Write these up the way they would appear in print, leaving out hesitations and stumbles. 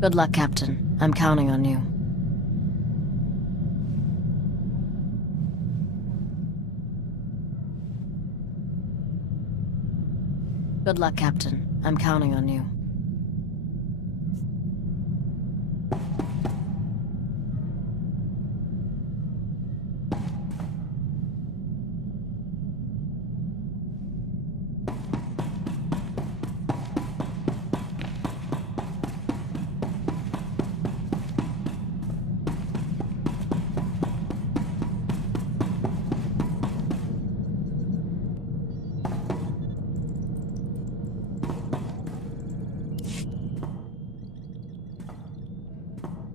Good luck, Captain. I'm counting on you. Good luck, Captain. I'm counting on you.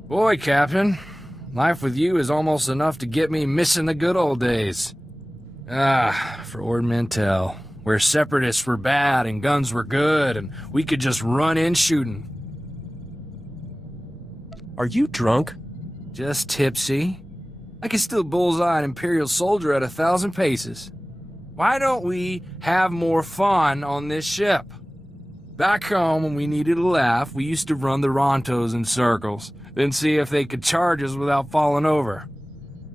Boy, Captain, life with you is almost enough to get me missing the good old days. For Ord Mantell, where separatists were bad and guns were good, and we could just run in shooting. Are you drunk? Just tipsy. I can still bullseye an Imperial soldier at 1,000 paces. Why don't we have more fun on this ship? Back home, when we needed a laugh, we used to run the Rontos in circles, then see if they could charge us without falling over.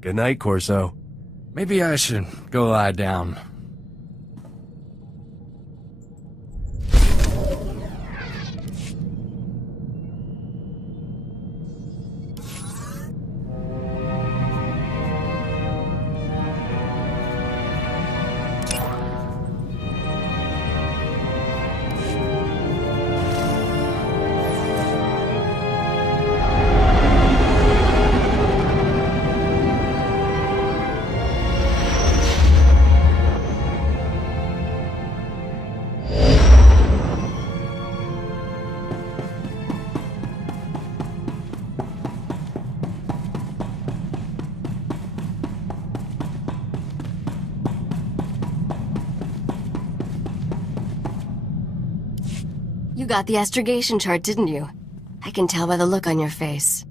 Good night, Corso. Maybe I should go lie down. You got the astrogation chart, didn't you? I can tell by the look on your face.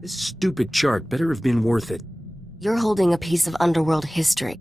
This stupid chart better have been worth it. You're holding a piece of underworld history.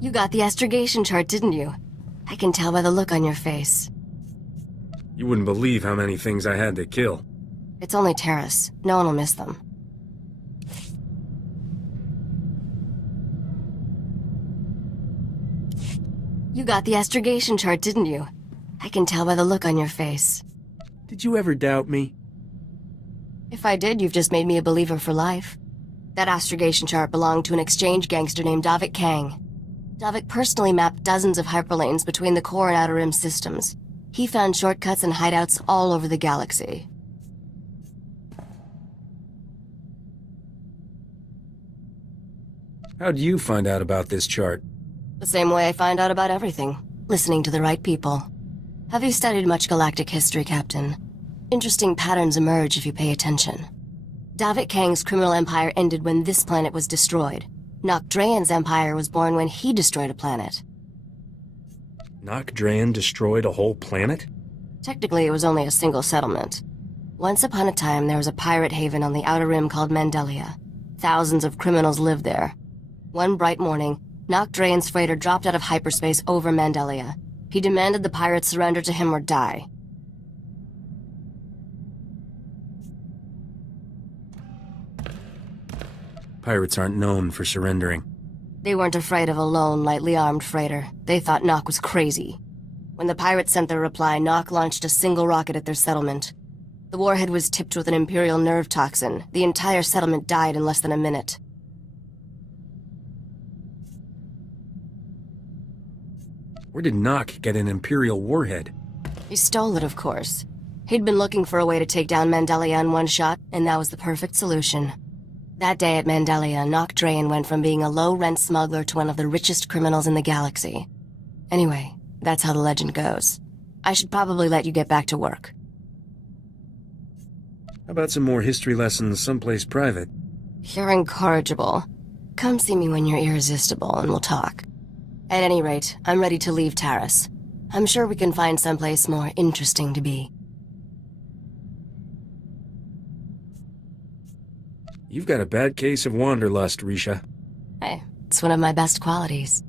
You got the astrogation chart, didn't you? I can tell by the look on your face. You wouldn't believe how many things I had to kill. It's only terrorists. No one will miss them. You got the astrogation chart, didn't you? I can tell by the look on your face. Did you ever doubt me? If I did, you've just made me a believer for life. That astrogation chart belonged to an exchange gangster named Davik Kang. Davik personally mapped dozens of hyperlanes between the core and outer rim systems. He found shortcuts and hideouts all over the galaxy. How'd you find out about this chart? The same way I find out about everything. Listening to the right people. Have you studied much galactic history, Captain? Interesting patterns emerge if you pay attention. Davik Kang's criminal empire ended when this planet was destroyed. Nokdrayan's empire was born when he destroyed a planet. Nokdrayan destroyed a whole planet? Technically, it was only a single settlement. Once upon a time, there was a pirate haven on the outer rim called Mandelia. Thousands of criminals lived there. One bright morning, Nokdrayan's freighter dropped out of hyperspace over Mandelia. He demanded the pirates surrender to him or die. Pirates aren't known for surrendering. They weren't afraid of a lone, lightly armed freighter. They thought Nock was crazy. When the pirates sent their reply, Nock launched a single rocket at their settlement. The warhead was tipped with an Imperial nerve toxin. The entire settlement died in less than a minute. Where did Nock get an Imperial warhead? He stole it, of course. He'd been looking for a way to take down Mandelia in one shot, and that was the perfect solution. That day at Mandelia, Nocdrayan went from being a low-rent smuggler to one of the richest criminals in the galaxy. Anyway, that's how the legend goes. I should probably let you get back to work. How about some more history lessons someplace private? You're incorrigible. Come see me when you're irresistible and we'll talk. At any rate, I'm ready to leave Taris. I'm sure we can find someplace more interesting to be. You've got a bad case of wanderlust, Risha. Hey, it's one of my best qualities.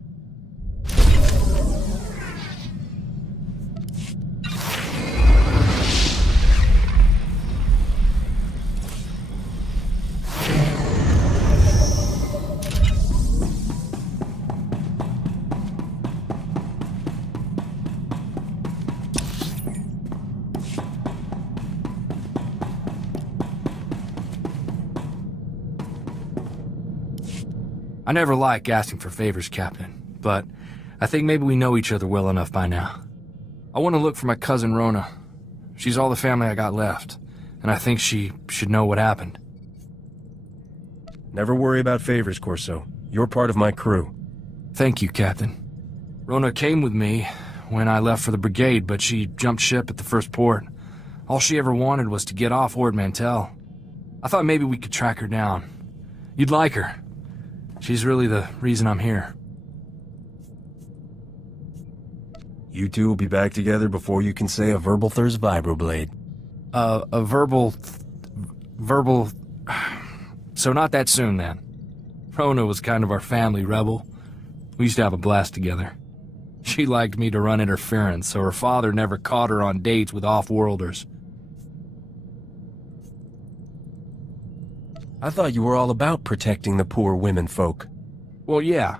I never like asking for favors, Captain, but I think maybe we know each other well enough by now. I want to look for my cousin Rona. She's all the family I got left, and I think she should know what happened. Never worry about favors, Corso. You're part of my crew. Thank you, Captain. Rona came with me when I left for the brigade, but she jumped ship at the first port. All she ever wanted was to get off Ord Mantell. I thought maybe we could track her down. You'd like her. She's really the reason I'm here. You two will be back together before you can say a verbal Thurs vibroblade. A verbal... So not that soon, then. Rona was kind of our family rebel. We used to have a blast together. She liked me to run interference, so her father never caught her on dates with off-worlders. I thought you were all about protecting the poor women folk. Well, yeah.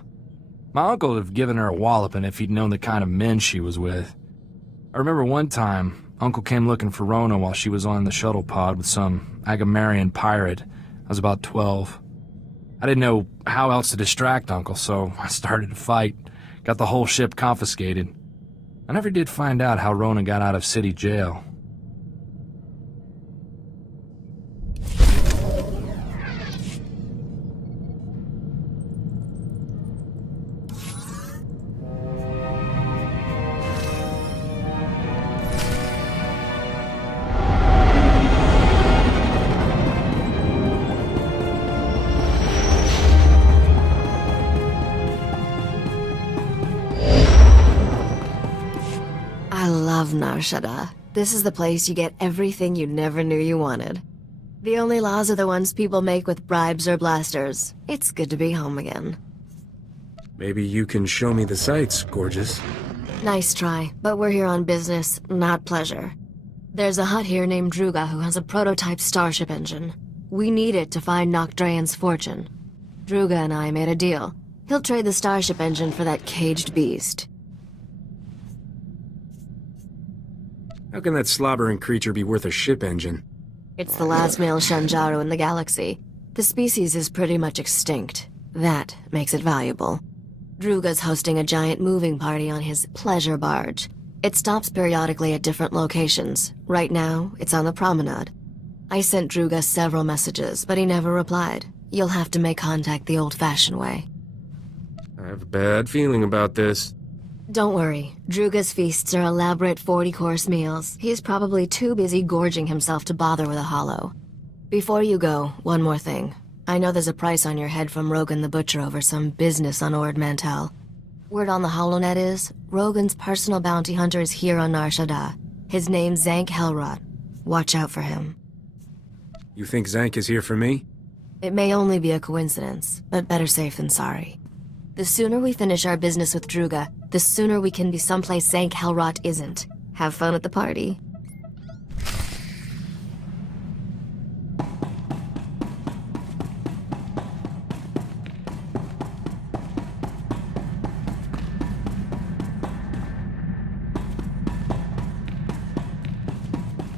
My uncle would have given her a walloping if he'd known the kind of men she was with. I remember one time, Uncle came looking for Rona while she was on the shuttle pod with some Agamarian pirate. I was about 12. I didn't know how else to distract Uncle, so I started to fight. Got the whole ship confiscated. I never did find out how Rona got out of city jail. Nar Shaddaa. This is the place you get everything you never knew you wanted. The only laws are the ones people make with bribes or blasters. It's good to be home again. Maybe you can show me the sights, gorgeous. Nice try, but we're here on business, not pleasure. There's a hut here named Druga who has a prototype starship engine. We need it to find Nocdrayan's fortune. Druga and I made a deal. He'll trade the starship engine for that caged beast. How can that slobbering creature be worth a ship engine? It's the last male Shanjaru in the galaxy. The species is pretty much extinct. That makes it valuable. Druga's hosting a giant moving party on his pleasure barge. It stops periodically at different locations. Right now, it's on the promenade. I sent Druga several messages, but he never replied. You'll have to make contact the old-fashioned way. I have a bad feeling about this. Don't worry. Druga's feasts are elaborate 40-course meals. He's probably too busy gorging himself to bother with a hollow. Before you go, one more thing. I know there's a price on your head from Rogan the Butcher over some business on Ord Mantell. Word on the HoloNet is, Rogan's personal bounty hunter is here on Nar Shaddaa. His name's Zank Helrot. Watch out for him. You think Zank is here for me? It may only be a coincidence, but better safe than sorry. The sooner we finish our business with Druga, the sooner we can be someplace Zank Helrot isn't. Have fun at the party.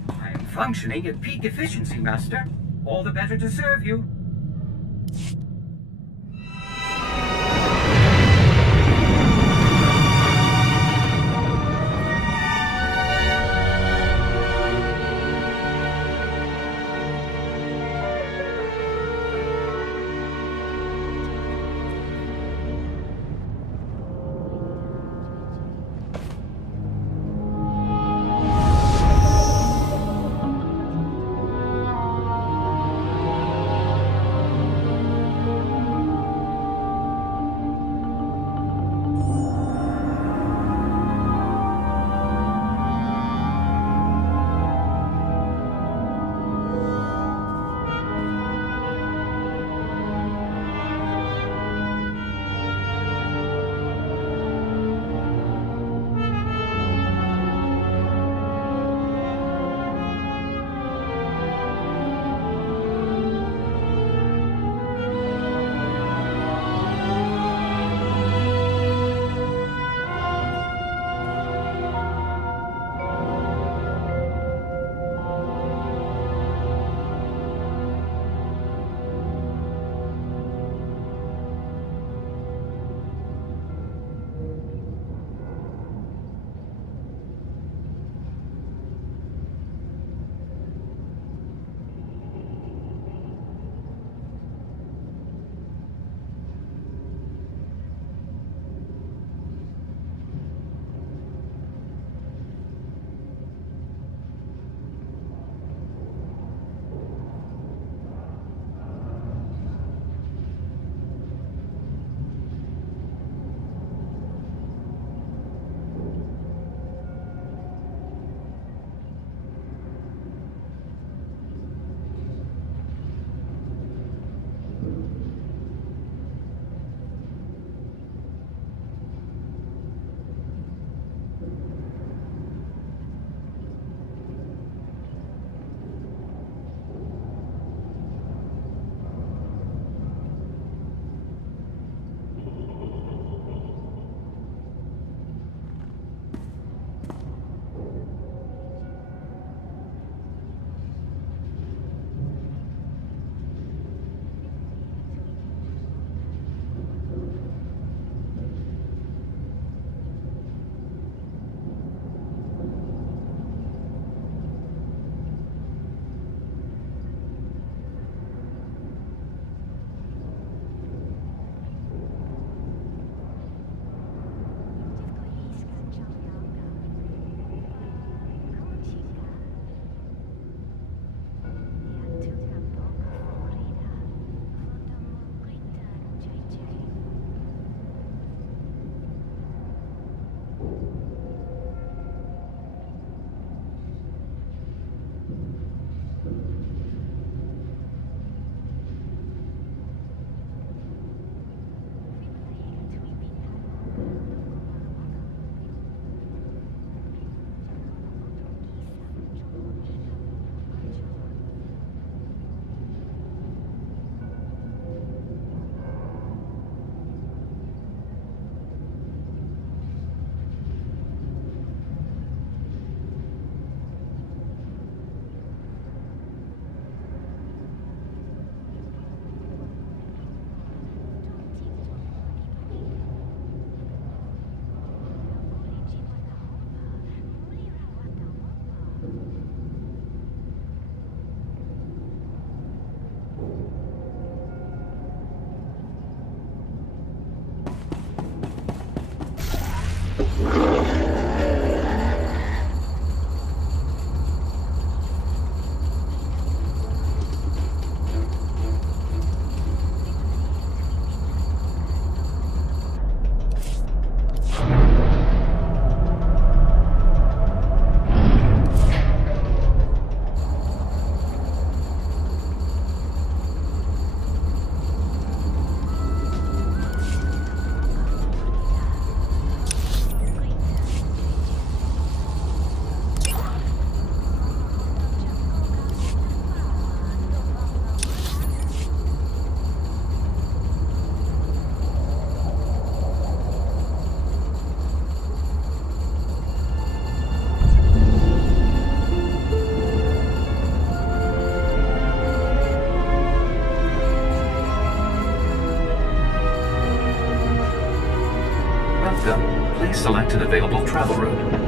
I am functioning at peak efficiency, Master. All the better to serve you. Welcome. Please select an available travel route.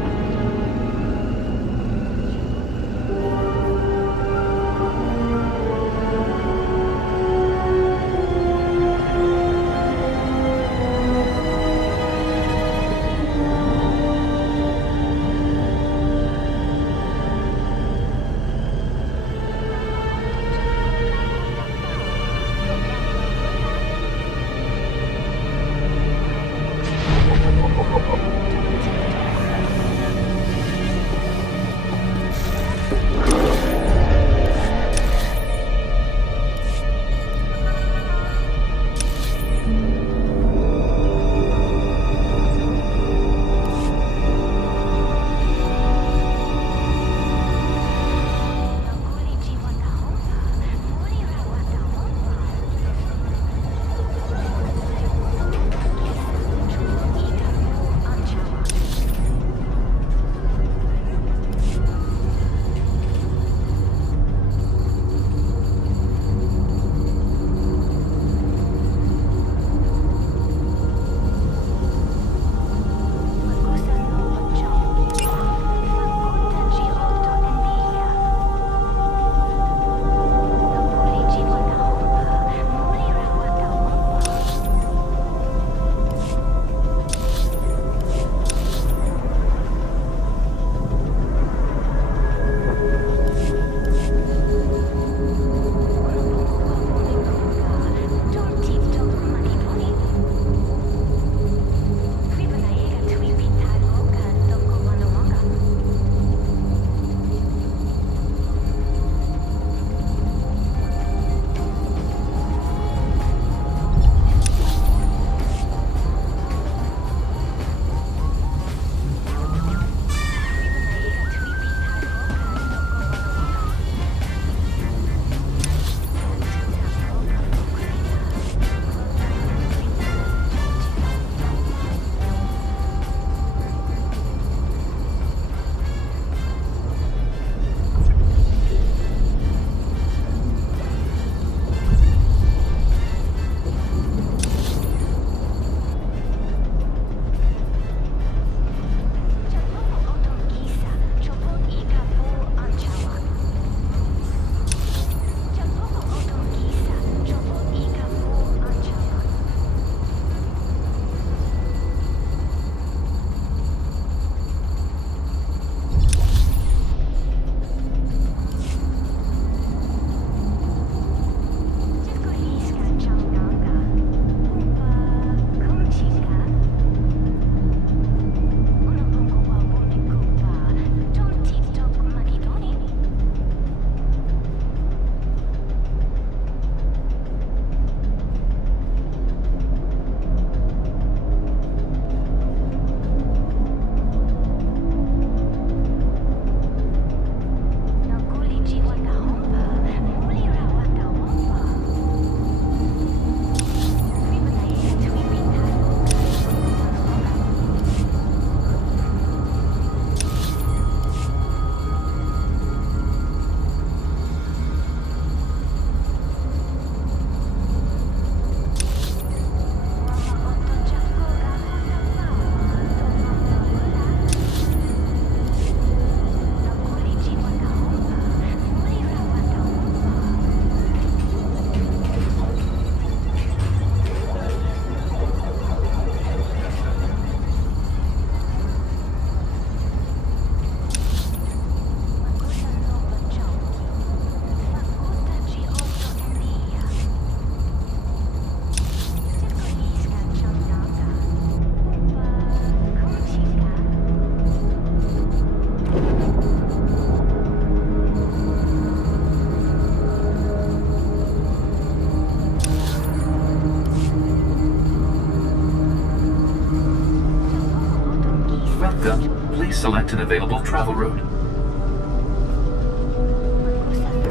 Please select an available travel route.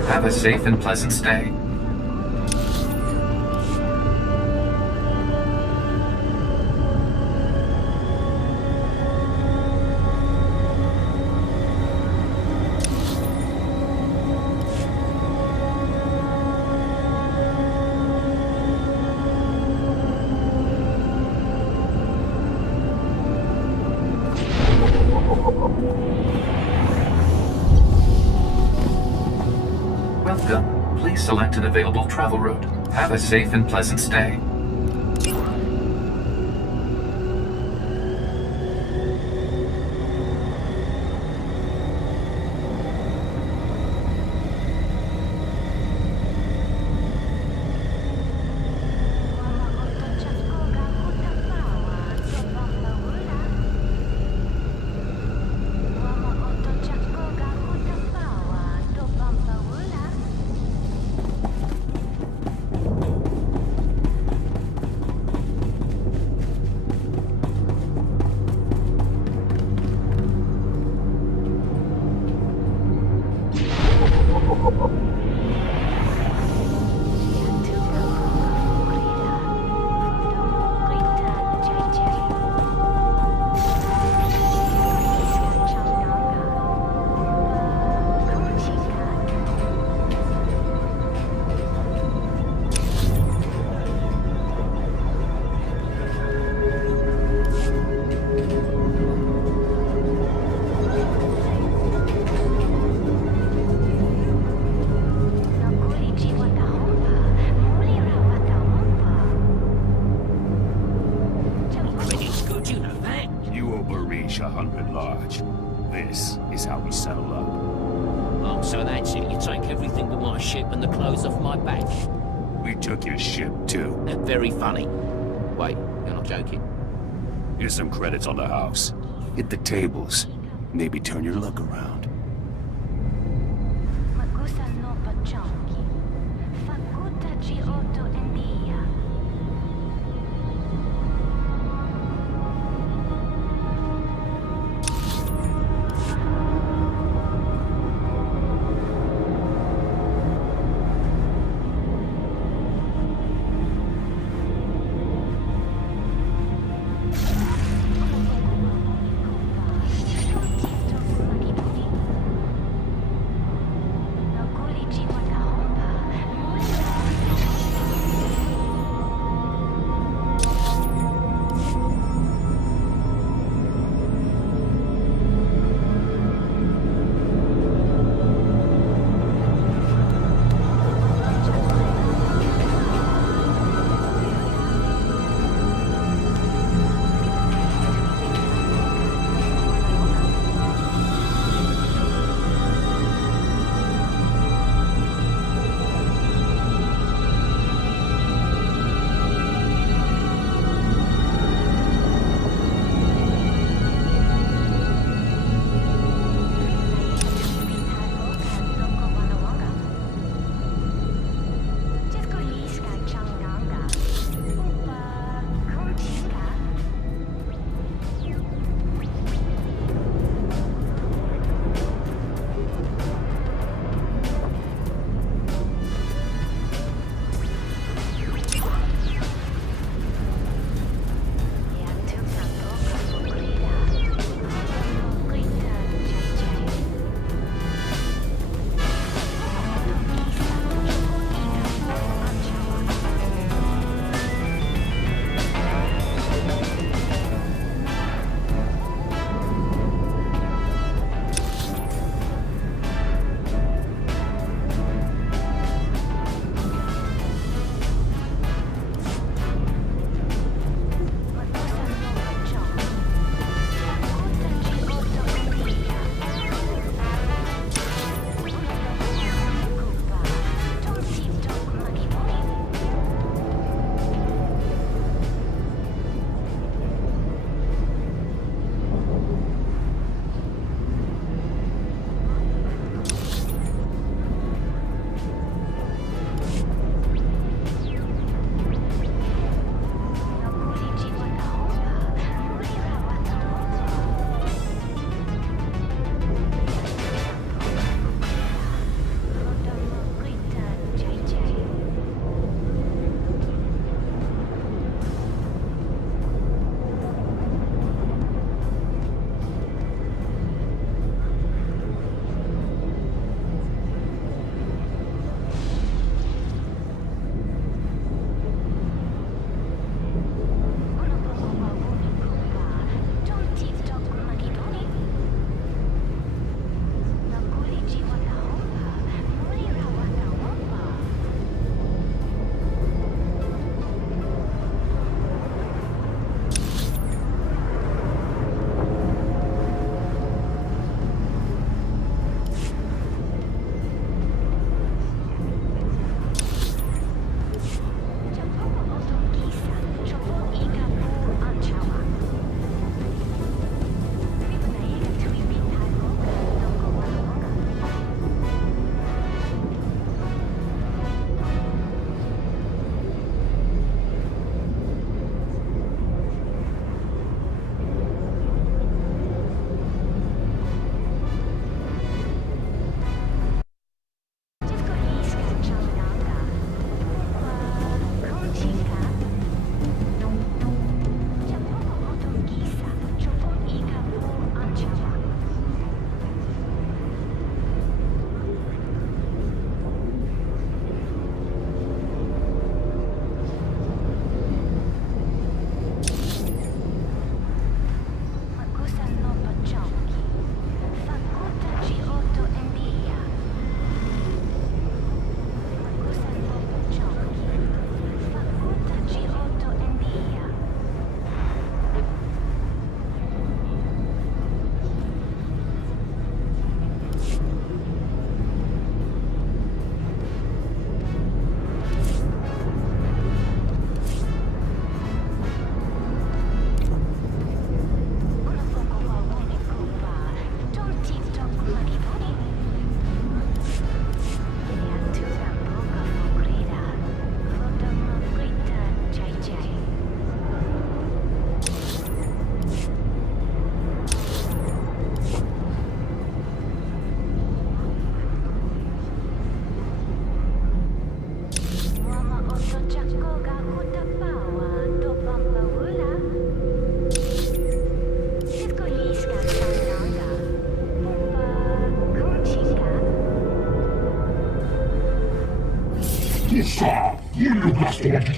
Have a safe and pleasant stay. please select an available travel route. Have a safe and pleasant stay. This is how we settle up. Oh, so that's it. You take everything but my ship and the clothes off my back. We took your ship, too. Very funny. Wait, you're not joking? Here's some credits on the house. Hit the tables. Maybe turn your luck around.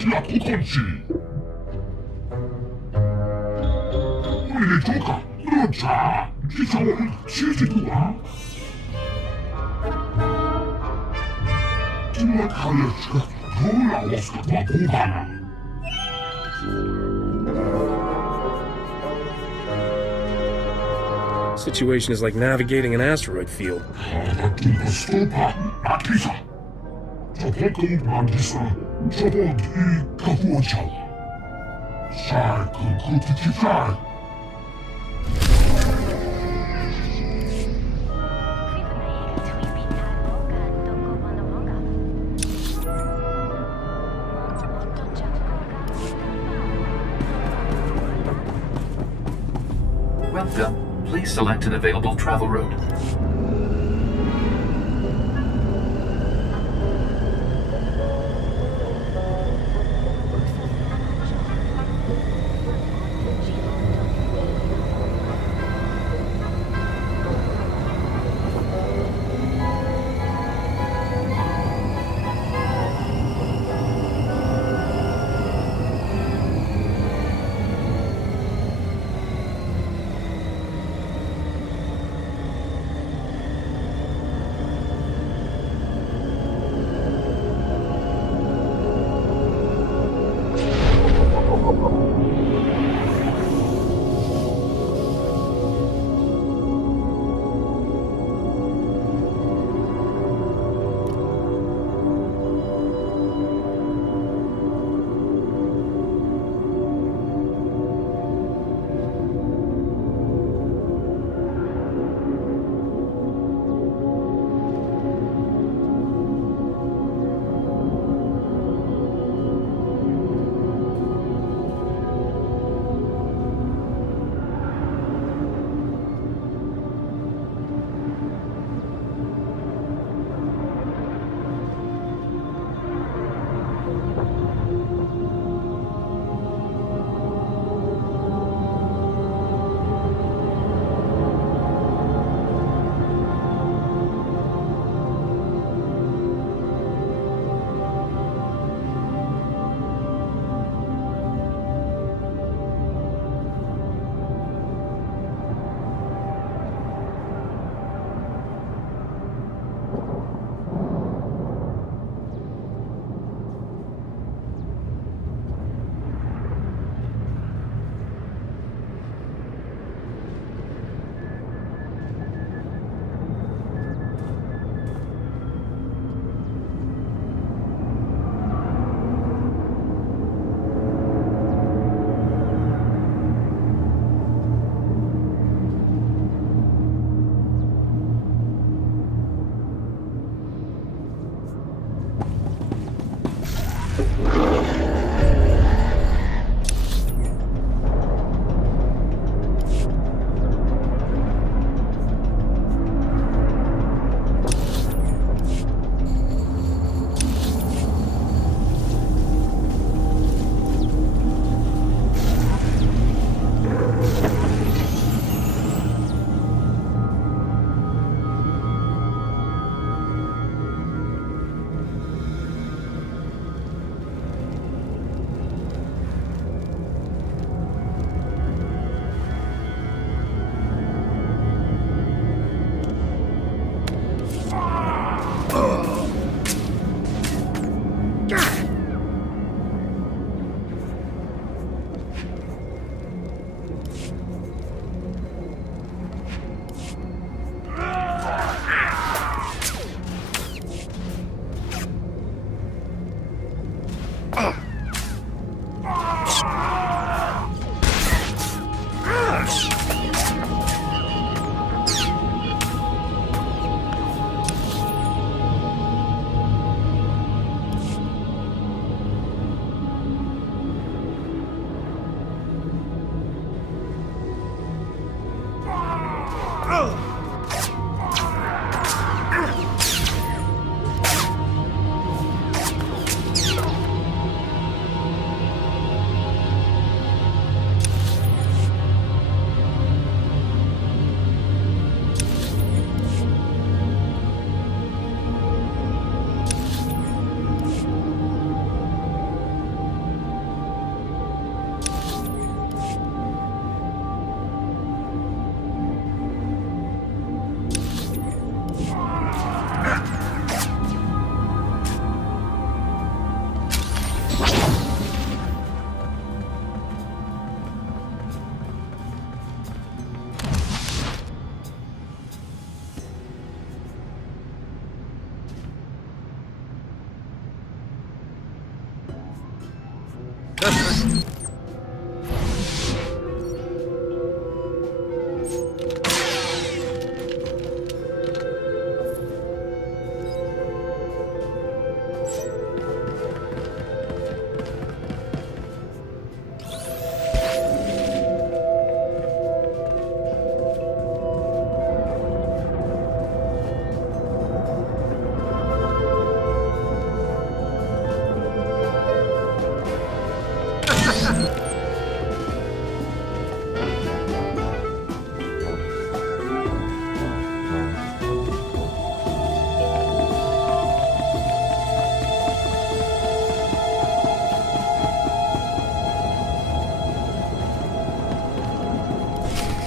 어디야 도건지. 우리의 조카 그렇자 기사원은 지지도와. 정말 칼레츠가 더 나왔을까 보다나. Situation is like navigating an asteroid field. Welcome. Please select an available travel route.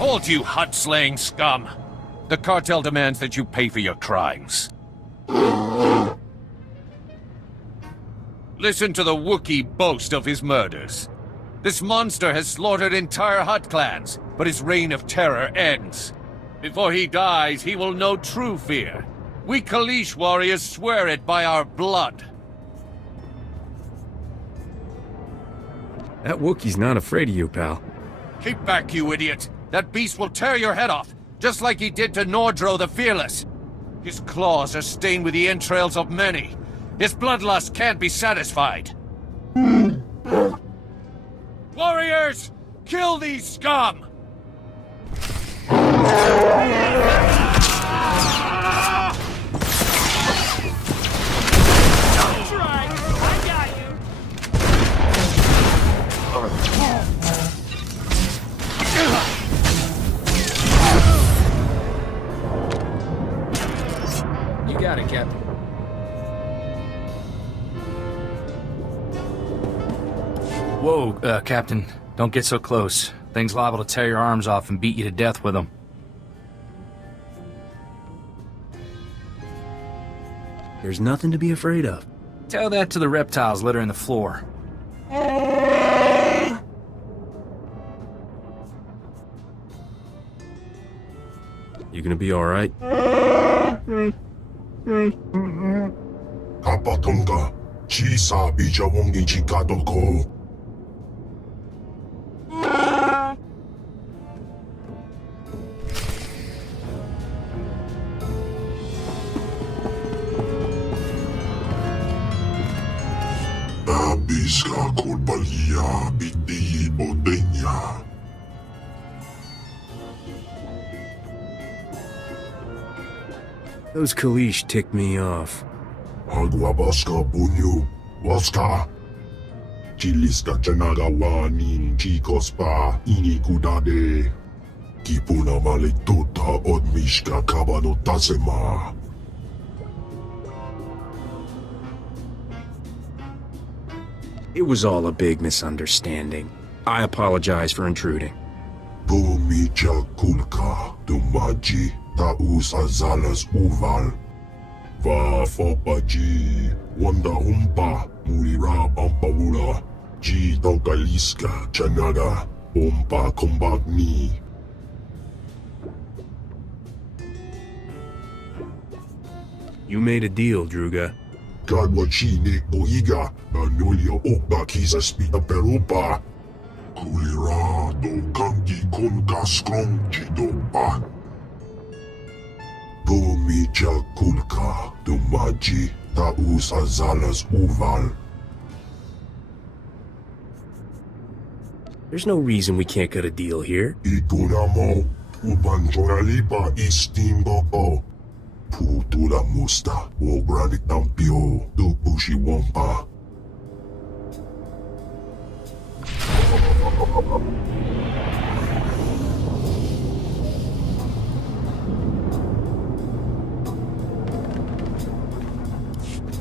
Halt, you hut-slaying scum! The cartel demands that you pay for your crimes. Listen to the Wookiee boast of his murders. This monster has slaughtered entire Hutt clans, but his reign of terror ends. Before he dies, he will know true fear. We Kalish warriors swear it by our blood. That Wookiee's not afraid of you, pal. Keep back, you idiot! That beast will tear your head off, just like he did to Nordro the Fearless. His claws are stained with the entrails of many. His bloodlust can't be satisfied. Warriors! Kill these scum! You got it, Captain. Whoa, Captain. Don't get so close. Thing's liable to tear your arms off and beat you to death with them. There's nothing to be afraid of. Tell that to the reptiles littering the floor. You gonna be alright? Kapatonga, Chisa Bijawongi Chikadoko. Abiska Kurbalia Biti Bodenya. Those Kalish ticked me off. Agwabaska Bunyu, Waska. Chiliska Chanaga Wanin Chikospa Inikudade. Kipuna Maletota Odmishka Kabano Tasema. It was all a big misunderstanding. I apologize for intruding. Bumicha Kulka Dumaji Taus Azalas Uval. Va Fopaji Wanda Humpa Mulira Pampawula Ji Tokaliska Chanaga Umpa Kombagni. You made a deal, Druga. Kadwachine Oiga Nanulio Okba Kisa Spita Perupa. Kulira do Kangi Kunka Skron Chidopa. Bumicha Kulka Dumaji Taus Azalas Uval. There's no reason we can't cut a deal here. Ikunamo Upanchoralipa Istimboko. Putula Musta Wobrani Tampio do Bushi Wampa.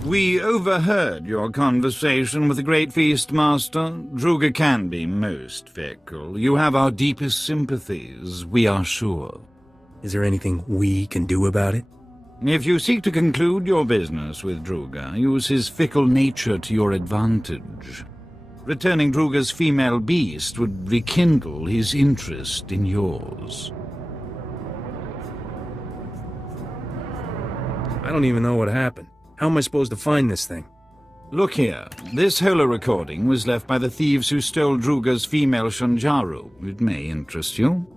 We overheard your conversation with the Great Feast Master. Druga can be most fickle. You have our deepest sympathies, we are sure. Is there anything we can do about it? If you seek to conclude your business with Druga, use his fickle nature to your advantage. Returning Druga's female beast would rekindle his interest in yours. I don't even know what happened. How am I supposed to find this thing? Look here. This holo recording was left by the thieves who stole Druga's female Shanjaru. It may interest you.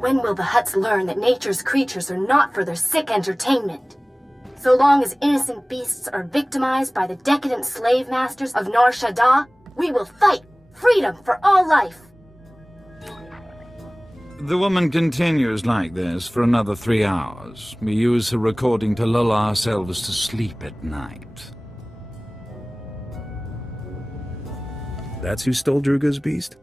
When will the Hutts learn that nature's creatures are not for their sick entertainment? So long as innocent beasts are victimized by the decadent slave masters of Nar Shaddaa, we will fight freedom for all life. The woman continues like this for another 3 hours. We use her recording to lull ourselves to sleep at night. That's who stole Druga's beast?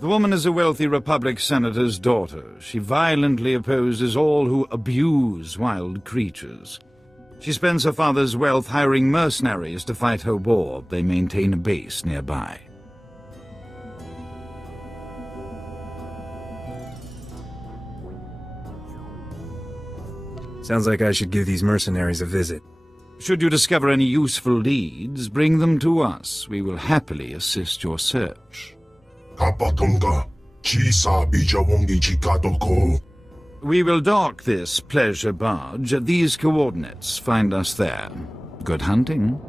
The woman is a wealthy Republic senator's daughter. She violently opposes all who abuse wild creatures. She spends her father's wealth hiring mercenaries to fight her war. They maintain a base nearby. Sounds like I should give these mercenaries a visit. Should you discover any useful leads, bring them to us. We will happily assist your search. We will dock this pleasure barge at these coordinates. Find us there. Good hunting.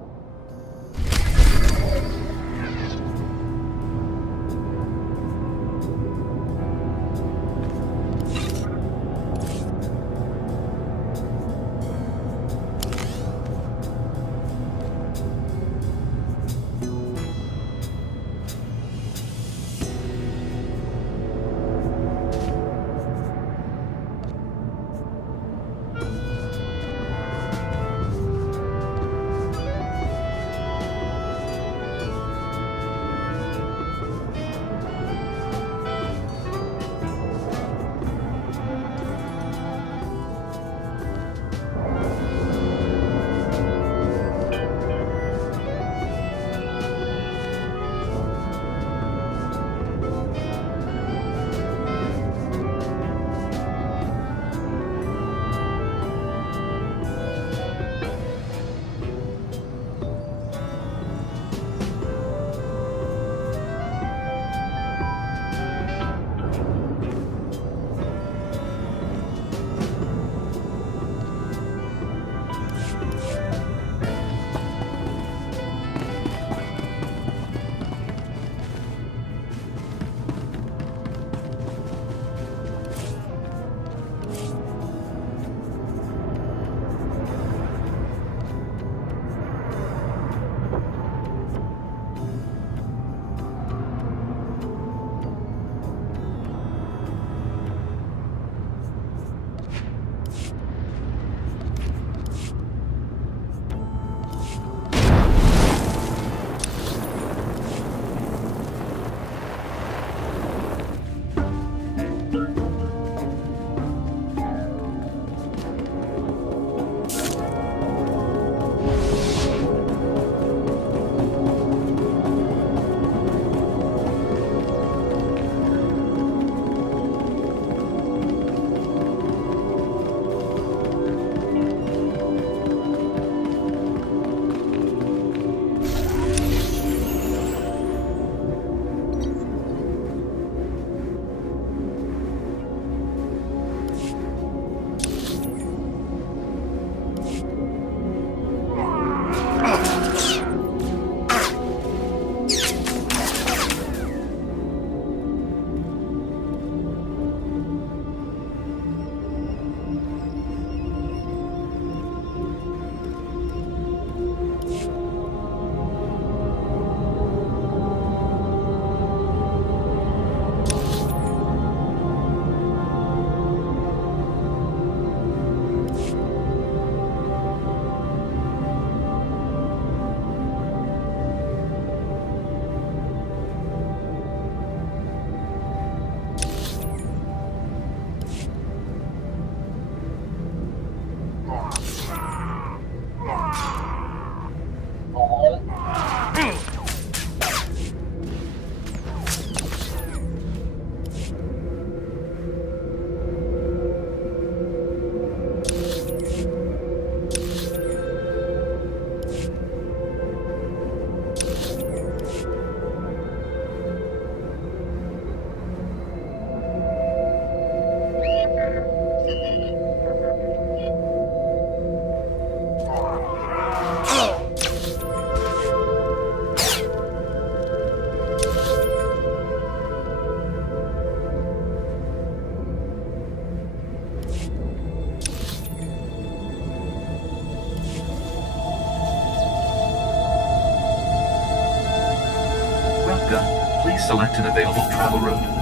Please select an available travel route.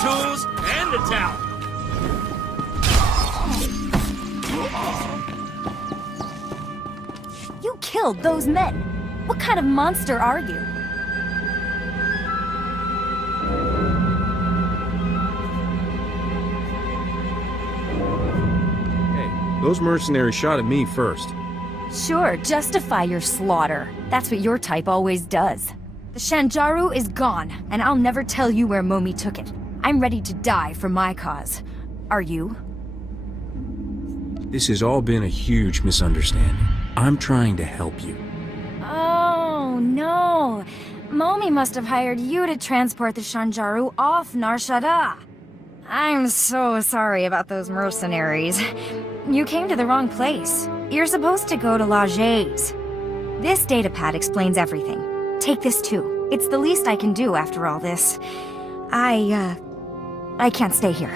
Tools and the towel. You killed those men. What kind of monster are you? Hey, those mercenaries shot at me first. Sure, justify your slaughter. That's what your type always does. The Shanjaru is gone, and I'll never tell you where Momi took it. I'm ready to die for my cause. Are you? This has all been a huge misunderstanding. I'm trying to help you. Oh, no. Momi must have hired you to transport the Shanjaru off Nar Shaddaa. I'm so sorry about those mercenaries. You came to the wrong place. You're supposed to go to Laje's. This datapad explains everything. Take this too. It's the least I can do after all this. I can't stay here.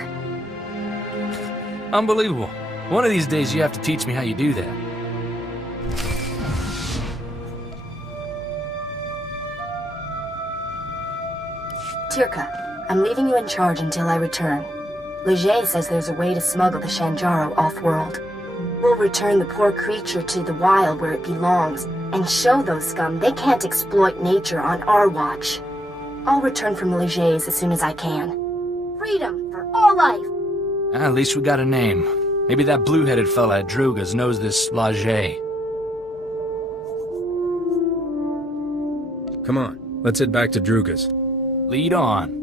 Unbelievable. One of these days you have to teach me how you do that. Tirka, I'm leaving you in charge until I return. Leger says there's a way to smuggle the Shanjaru off-world. We'll return the poor creature to the wild where it belongs, and show those scum they can't exploit nature on our watch. I'll return from Leger's as soon as I can. Freedom for all life! At least we got a name. Maybe that blue-headed fella at Druga's knows this Laje. Come on, let's head back to Druga's. Lead on.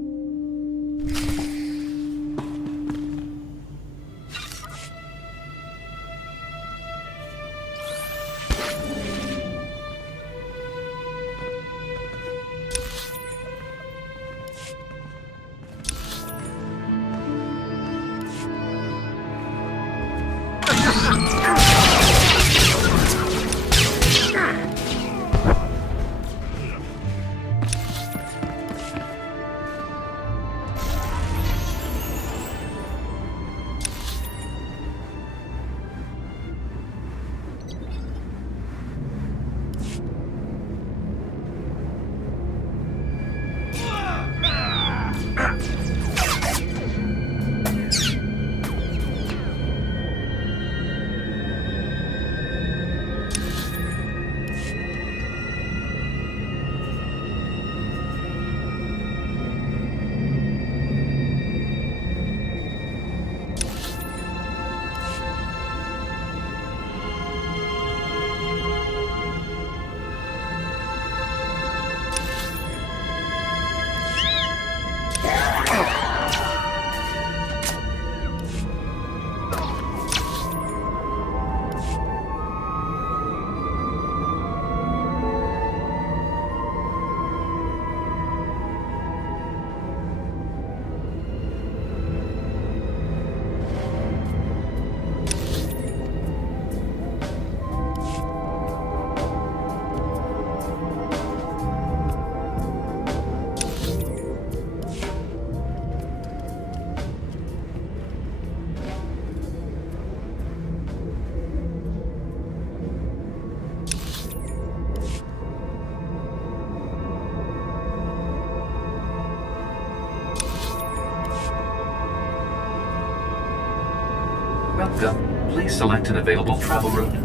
Welcome. Please select an available travel route.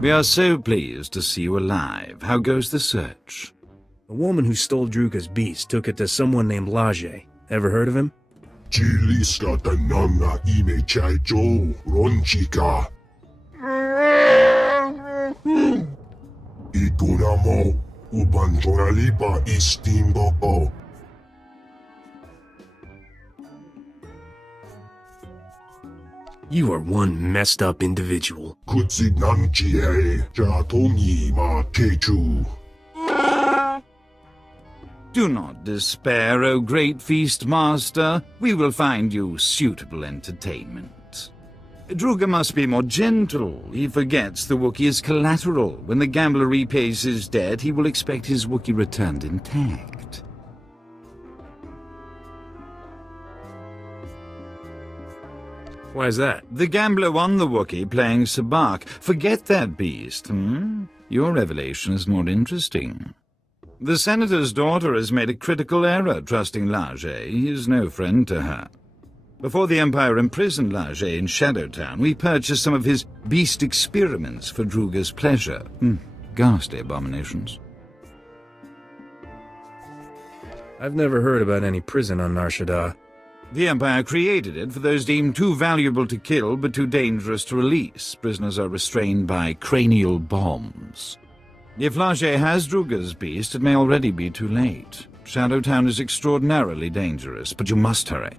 We are so pleased to see you alive. How goes the search? A woman who stole Druka's beast took it to someone named Laje. Ever heard of him? Jiliska tanana ime chaijo ronchika. Igunamo ubanjoraliba istimbo. You are one messed up individual. Kutsignanchie jatomi ma kechu. Do not despair, O great feast master. We will find you suitable entertainment. Druga must be more gentle. He forgets the Wookiee is collateral. When the gambler repays his debt, he will expect his Wookiee returned intact. Why is that? The gambler won the Wookiee playing Sabak. Forget that beast, Your revelation is more interesting. The Senator's daughter has made a critical error trusting Lajee. He is no friend to her. Before the Empire imprisoned Lajee in Shadowtown, we purchased some of his beast experiments for Druga's pleasure. Ghastly abominations. I've never heard about any prison on Nar Shaddaa. The Empire created it for those deemed too valuable to kill but too dangerous to release. Prisoners are restrained by cranial bombs. If Lajee has Druga's beast, it may already be too late. Shadowtown is extraordinarily dangerous, but you must hurry.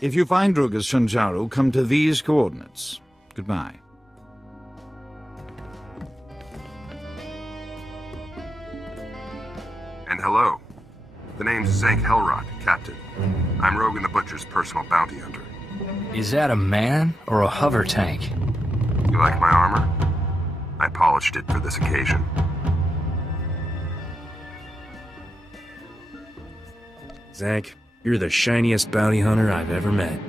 If you find Druga's Shanjaru, come to these coordinates. Goodbye. And hello. The name's Zank Helrod, Captain. I'm Rogan the Butcher's personal bounty hunter. Is that a man or a hover tank? You like my armor? I polished it for this occasion. Zank, you're the shiniest bounty hunter I've ever met.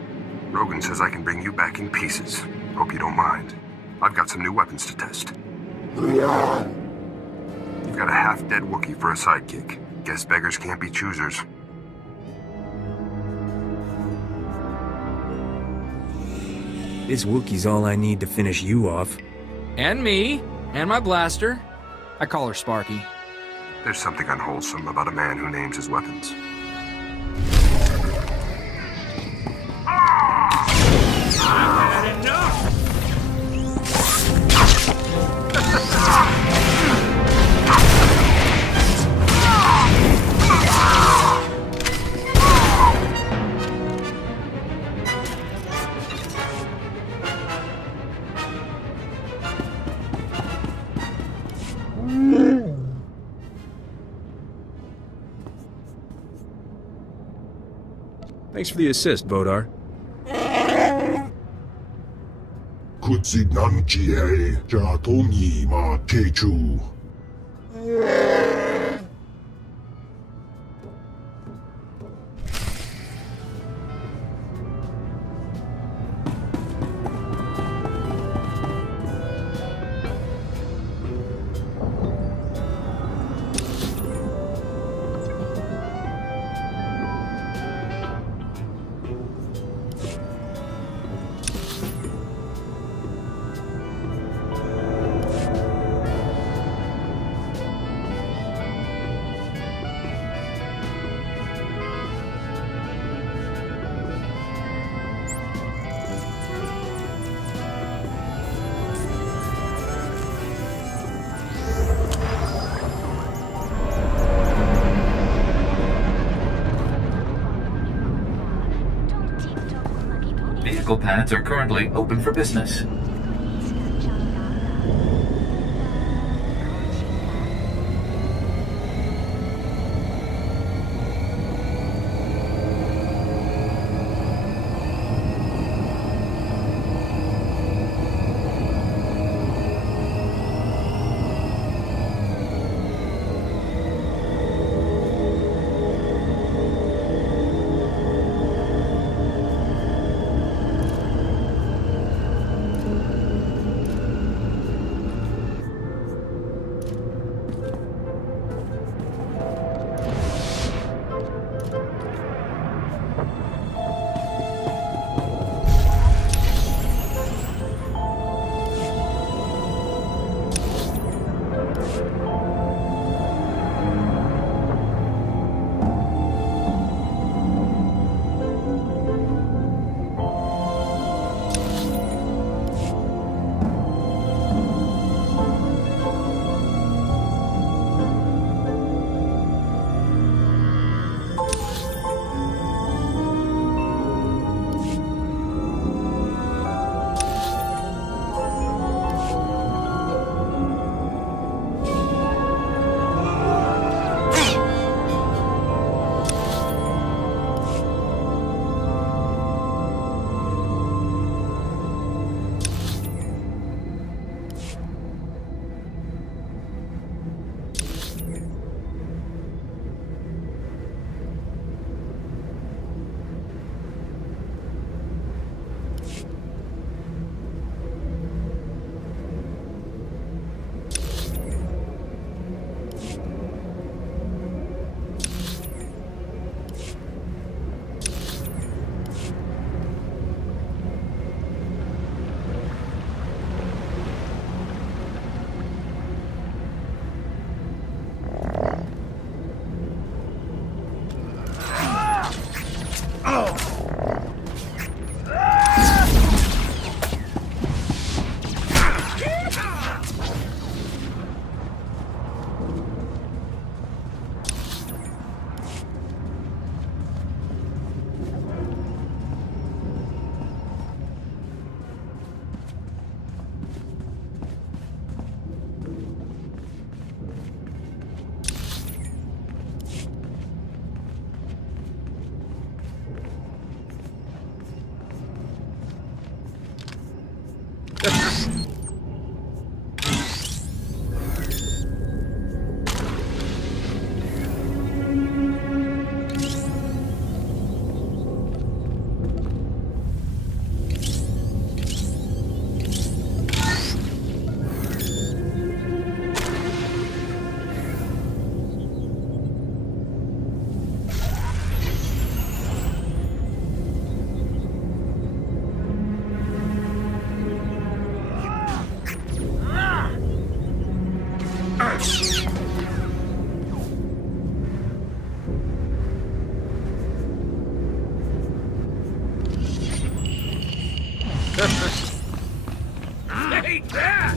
Rogan says I can bring you back in pieces. Hope you don't mind. I've got some new weapons to test. You've got a half-dead Wookiee for a sidekick. Guess beggars can't be choosers. This Wookiee's all I need to finish you off. And me. And my blaster. I call her Sparky. There's something unwholesome about a man who names his weapons. I've had enough! Thanks for the assist, Vodar. Vehicle pads are currently open for business. Take that!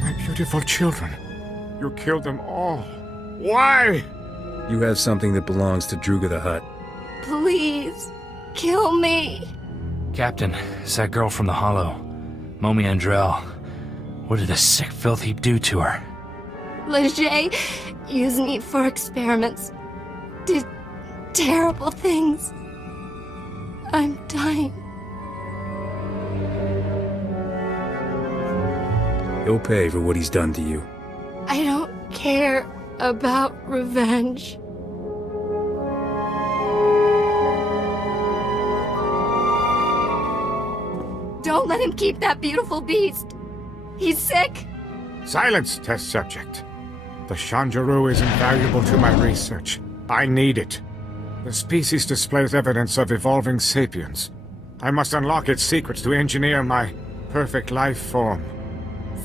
My beautiful children. You killed them all. Why? You have something that belongs to Druga the Hutt. Please, kill me. Captain, it's that girl from the Hollow. Momi Andrell. What did the sick filth heap do to her? Leger used me for experiments. Did terrible things. I'm dying. He'll pay for what he's done to you. I don't care about revenge. Don't let him keep that beautiful beast. He's sick. Silence, test subject. The Shanjaru is invaluable to my research. I need it. The species displays evidence of evolving sapiens. I must unlock its secrets to engineer my perfect life form.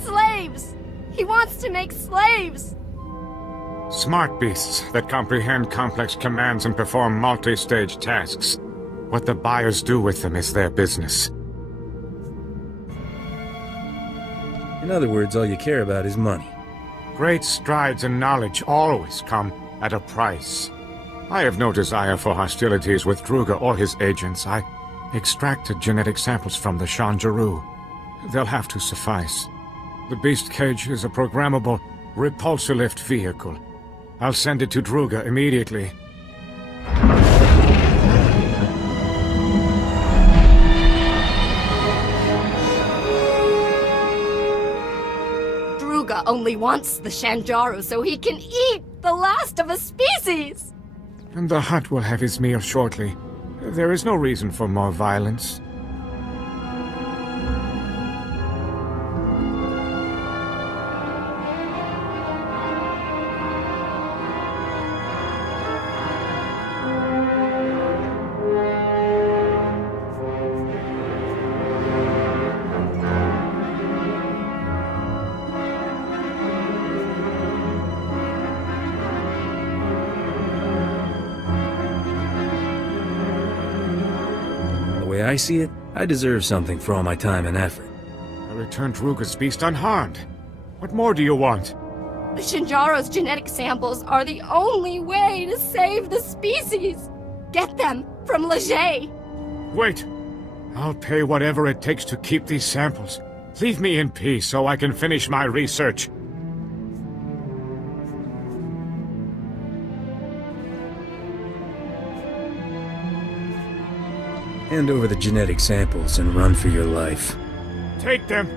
Slaves! He wants to make slaves! Smart beasts that comprehend complex commands and perform multi-stage tasks. What the buyers do with them is their business. In other words, all you care about is money. Great strides in knowledge always come at a price. I have no desire for hostilities with Druga or his agents. I extracted genetic samples from the Shanjaru. They'll have to suffice. The beast cage is a programmable repulsor-lift vehicle. I'll send it to Druga immediately. Druga only wants the Shanjaru so he can eat the last of a species! And the Hutt will have his meal shortly. There is no reason for more violence. The way I see it, I deserve something for all my time and effort. I returned Druga's beast unharmed. What more do you want? The Shinjaro's genetic samples are the only way to save the species! Get them from Leger! Wait! I'll pay whatever it takes to keep these samples. Leave me in peace so I can finish my research. Hand over the genetic samples and run for your life. Take them!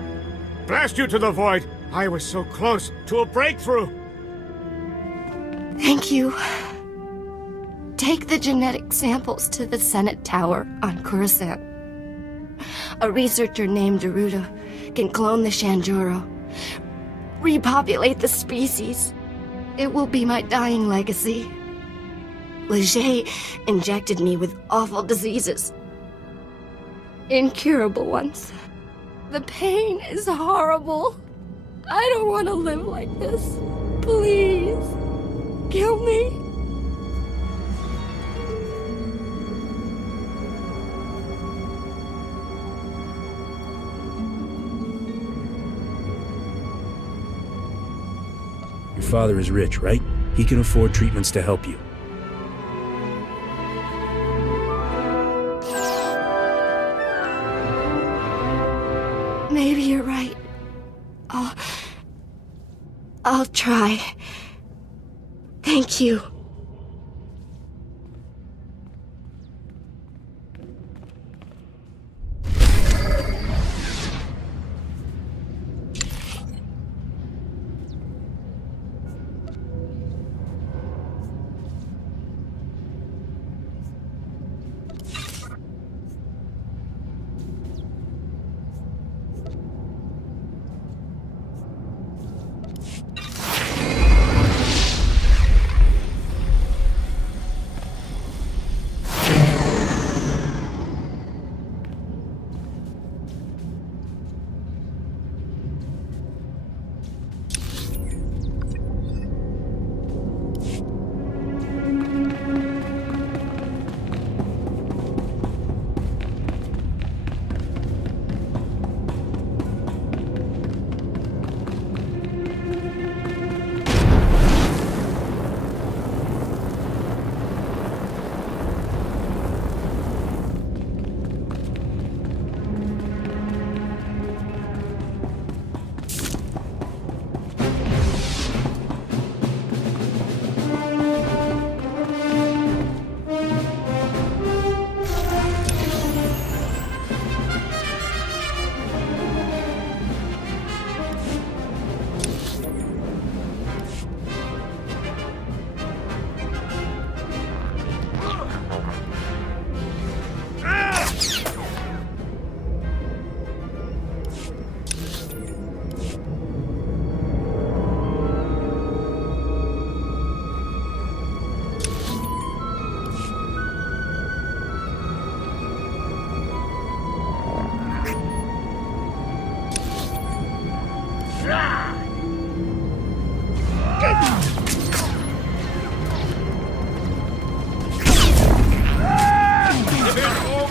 Blast you to the void! I was so close to a breakthrough! Thank you. Take the genetic samples to the Senate Tower on Coruscant. A researcher named Daruda can clone the Shanjuro, repopulate the species. It will be my dying legacy. Leger injected me with awful diseases. Incurable ones. The pain is horrible. I don't want to live like this. Please, kill me. Your father is rich, right? He can afford treatments to help you. Maybe you're right. I'll try. Thank you.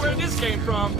Where this came from?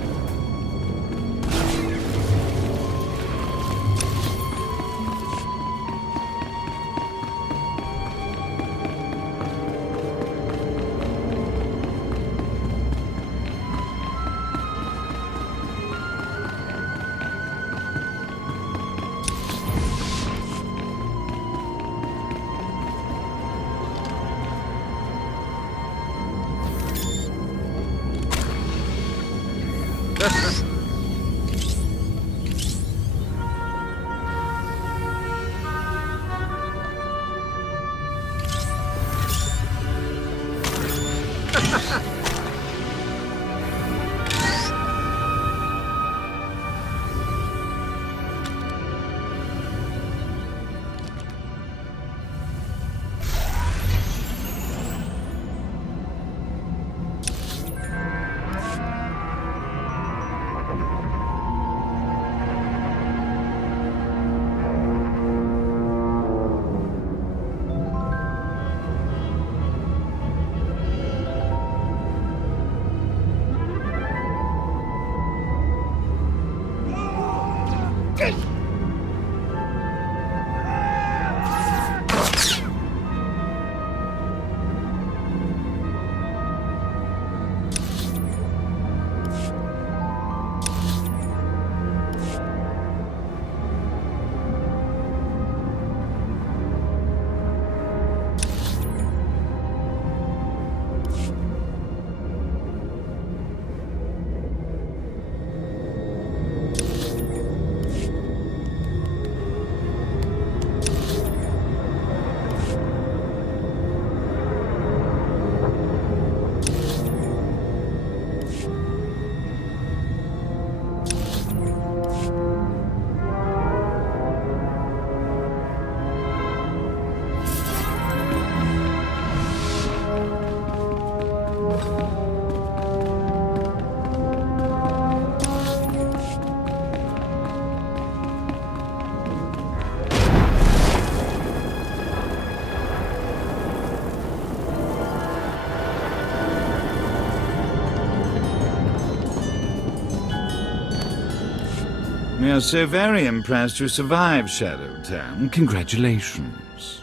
We are so very impressed you survived Shadowtown. Congratulations.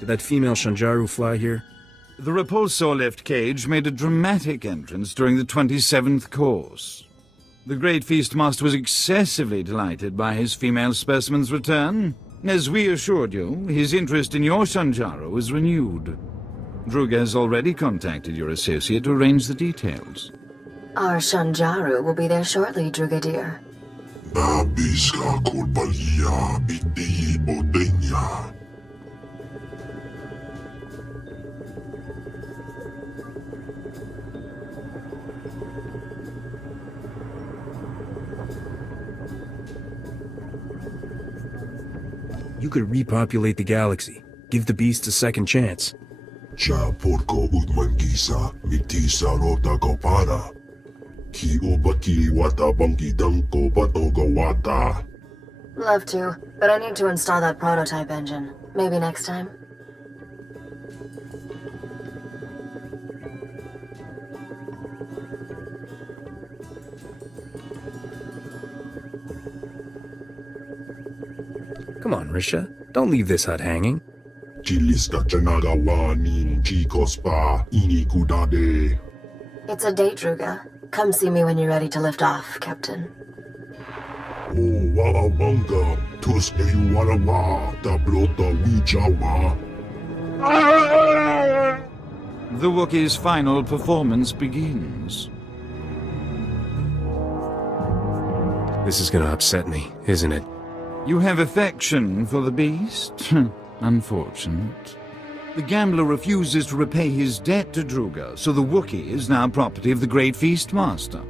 Did that female Shanjaru fly here? The repulsor lift cage made a dramatic entrance during the 27th course. The Great Feastmaster was excessively delighted by his female specimen's return. As we assured you, his interest in your Shanjaru was renewed. Druga has already contacted your associate to arrange the details. Our Shanjaru will be there shortly, Druga dear. Babiska kurbalia biti bodenya. You could repopulate the galaxy. Give the beast a second chance. Cha porko udmangisa mitisa rota kopara. Ki obaki wata bangi danko batoga wata. Love to, but I need to install that prototype engine. Maybe next time? Come on, Risha. Don't leave this hut hanging. Chilista chanagawanin chikospa inikudade. It's a date, Druga. Come see me when you're ready to lift off, Captain. Oh, waawanga, tus eyuwarawa, tablota wijawa. The Wookiee's final performance begins. This is gonna upset me, isn't it? You have affection for the beast? Unfortunate. The gambler refuses to repay his debt to Druga, so the Wookiee is now property of the Great Feastmaster.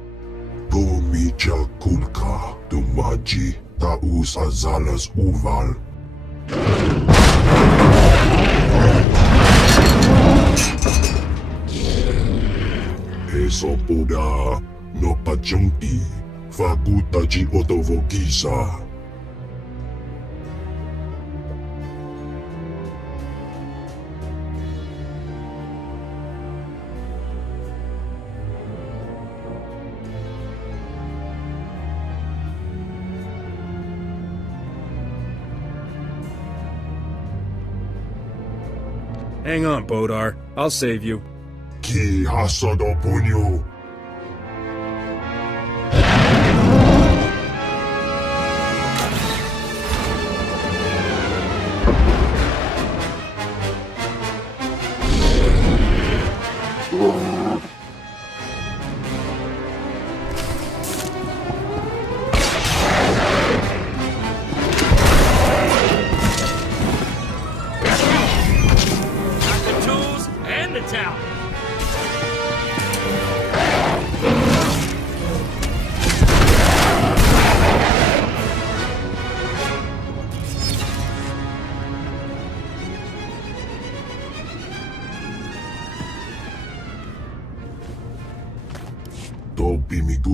Pomicha kulka, tumaji, taus azalas uval. Eso poda, no pachunti, fakutaji otovokisa. Hang on, Bodar. I'll save you. Ki hasado punyo.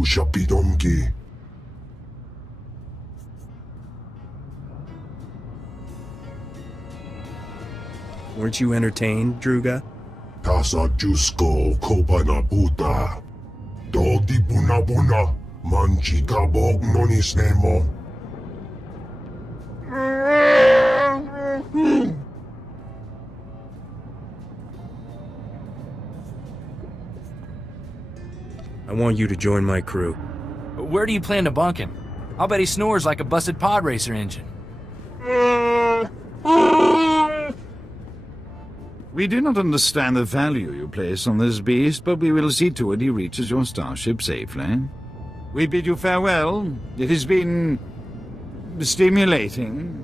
Shapidonki. Weren't you entertained, Druga? Tasa Jusko Kobana Buta. Dodi Buna Buna. Manchi Kabok Nonis Nemo. I want you to join my crew. Where do you plan to bunk him? I'll bet he snores like a busted pod racer engine. We do not understand the value you place on this beast, but we will see to it he reaches your starship safely. We bid you farewell. It has been stimulating.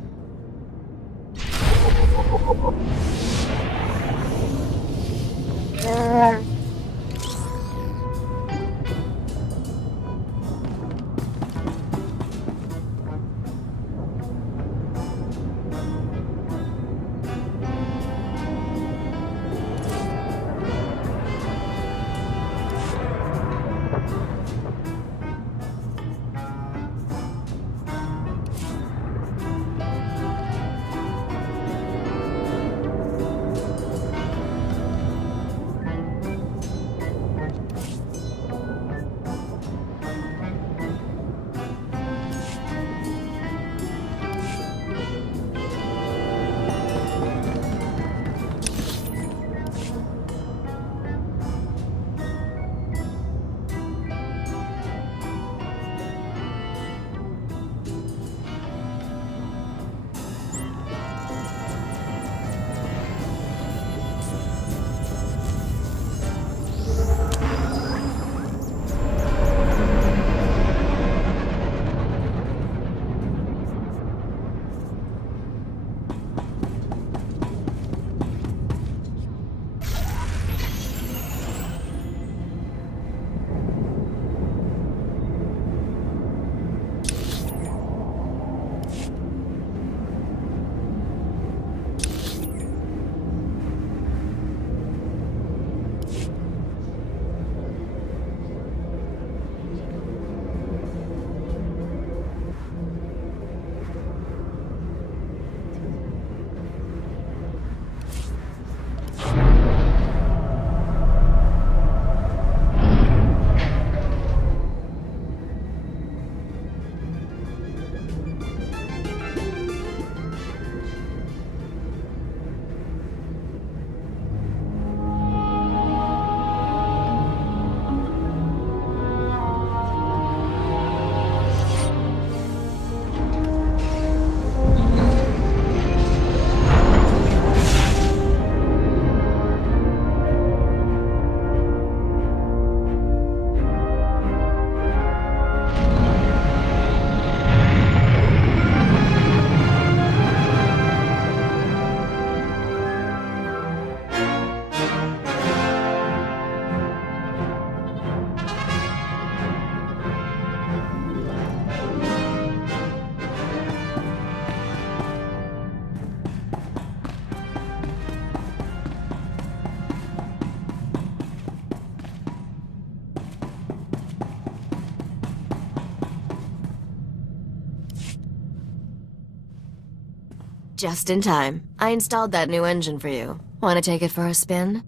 Just in time. I installed that new engine for you. Want to take it for a spin?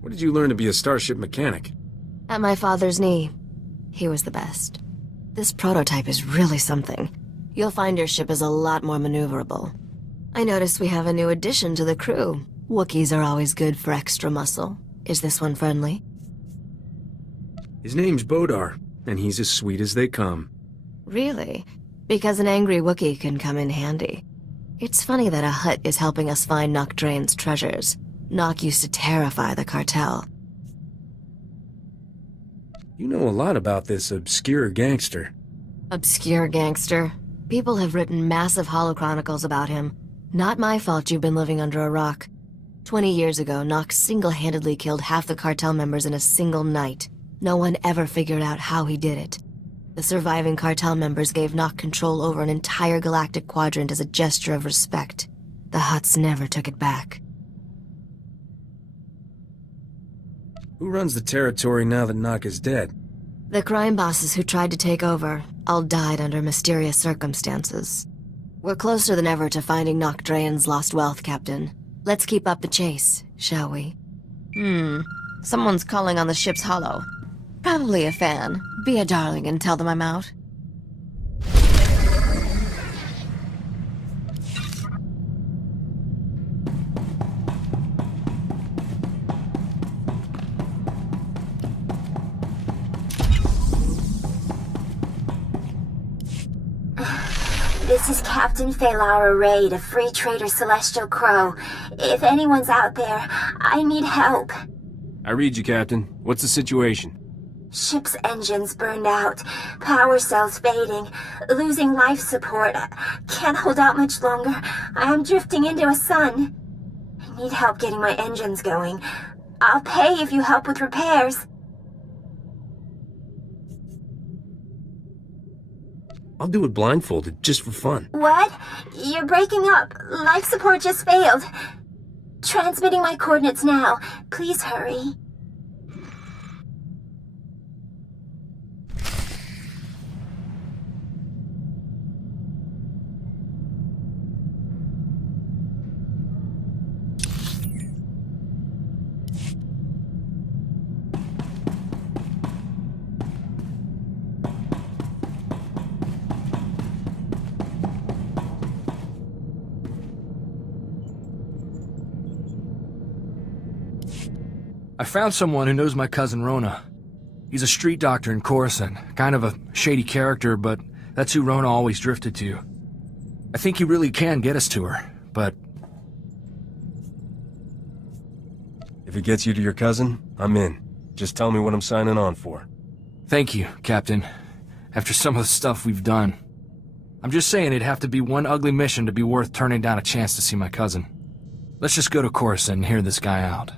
Where did you learn to be a starship mechanic? At my father's knee. He was the best. This prototype is really something. You'll find your ship is a lot more maneuverable. I noticed we have a new addition to the crew. Wookiees are always good for extra muscle. Is this one friendly? His name's Bodar, and he's as sweet as they come. Really? Because an angry Wookiee can come in handy. It's funny that a Hutt is helping us find Nock Drain's treasures. Nock used to terrify the cartel. You know a lot about this obscure gangster. Obscure gangster? People have written massive holochronicles about him. Not my fault you've been living under a rock. 20 years ago, Nock single-handedly killed half the cartel members in a single night. No one ever figured out how he did it. The surviving cartel members gave Nock control over an entire galactic quadrant as a gesture of respect. The Hutts never took it back. Who runs the territory now that Nock is dead? The crime bosses who tried to take over all died under mysterious circumstances. We're closer than ever to finding Nock Drain's lost wealth, Captain. Let's keep up the chase, shall we? Someone's calling on the ship's holo. Probably a fan. Be a darling and tell them I'm out. This is Captain Phalara Raid of Free Trader Celestial Crow. If anyone's out there, I need help. I read you, Captain. What's the situation? Ship's engines burned out, power cells fading, losing life support. Can't hold out much longer. I am drifting into a sun. I need help getting my engines going. I'll pay if you help with repairs. I'll do it blindfolded, just for fun. What? You're breaking up. Life support just failed. Transmitting my coordinates now. Please hurry. I found someone who knows my cousin Rona. He's a street doctor in Coruscant, kind of a shady character, but that's who Rona always drifted to. I think he really can get us to her, but... If it gets you to your cousin, I'm in. Just tell me what I'm signing on for. Thank you, Captain. After some of the stuff we've done. I'm just saying it'd have to be one ugly mission to be worth turning down a chance to see my cousin. Let's just go to Coruscant and hear this guy out.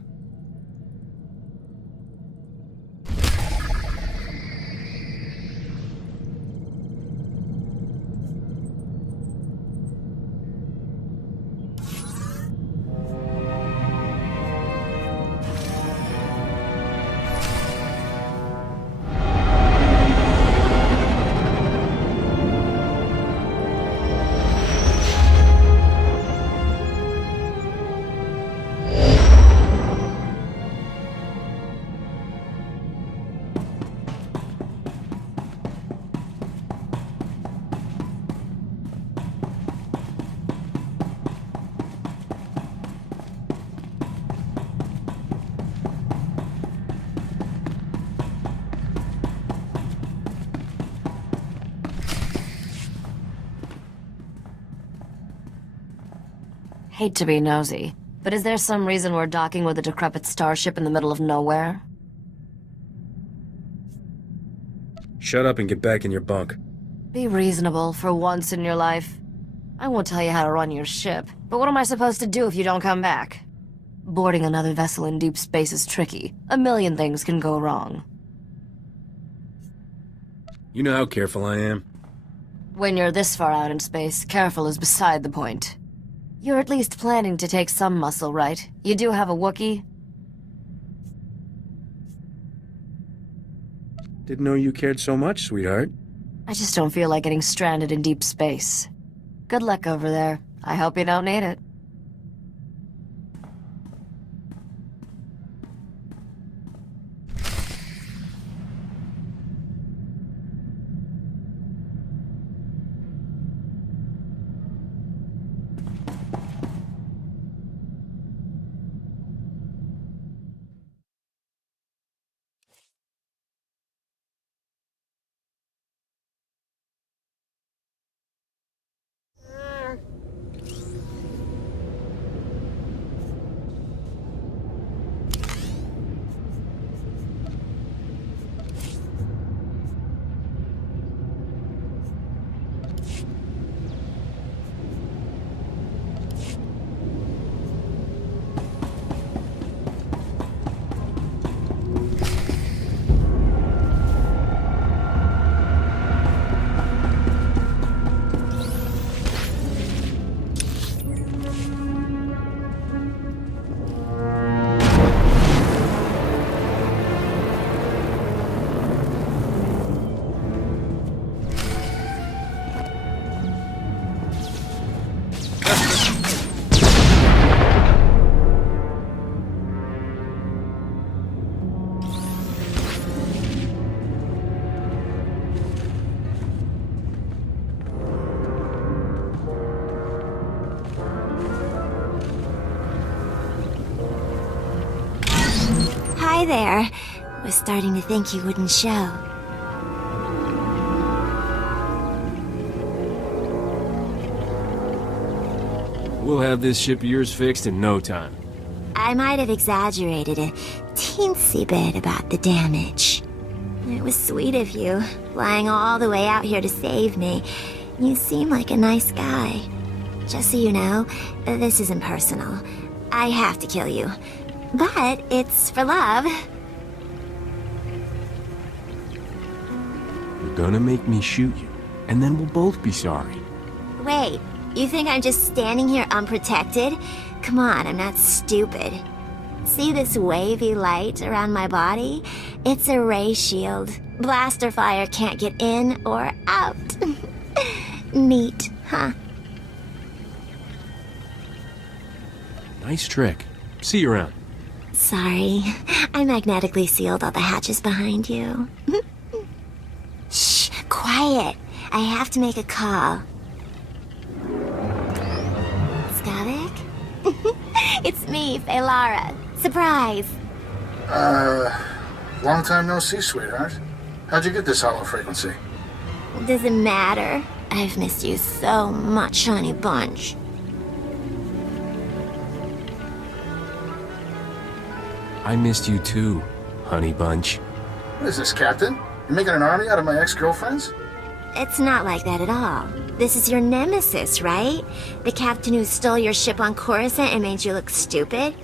Hate to be nosy, but is there some reason we're docking with a decrepit starship in the middle of nowhere? Shut up and get back in your bunk. Be reasonable for once in your life. I won't tell you how to run your ship, but what am I supposed to do if you don't come back? Boarding another vessel in deep space is tricky. A million things can go wrong. You know how careful I am. When you're this far out in space, careful is beside the point. You're at least planning to take some muscle, right? You do have a Wookiee? Didn't know you cared so much, sweetheart. I just don't feel like getting stranded in deep space. Good luck over there. I hope you don't need it. Hi there. Was starting to think you wouldn't show. We'll have this ship of yours fixed in no time. I might have exaggerated a teensy bit about the damage. It was sweet of you, flying all the way out here to save me. You seem like a nice guy. Just so you know, this isn't personal. I have to kill you. But it's for love. You're gonna make me shoot you, and then we'll both be sorry. Wait, you think I'm just standing here unprotected? Come on, I'm not stupid. See this wavy light around my body? It's a ray shield. Blaster fire can't get in or out. Neat, huh? Nice trick. See you around. Sorry, I magnetically sealed all the hatches behind you. Shh, quiet. I have to make a call. Skavik? It's me, Feylara. Surprise. Long time no see, sweetheart. How'd you get this hollow frequency? Doesn't matter. I've missed you so much, honey bunch. I missed you too, honey bunch. What is this, Captain? You making an army out of my ex-girlfriends? It's not like that at all. This is your nemesis, right? The captain who stole your ship on Coruscant and made you look stupid?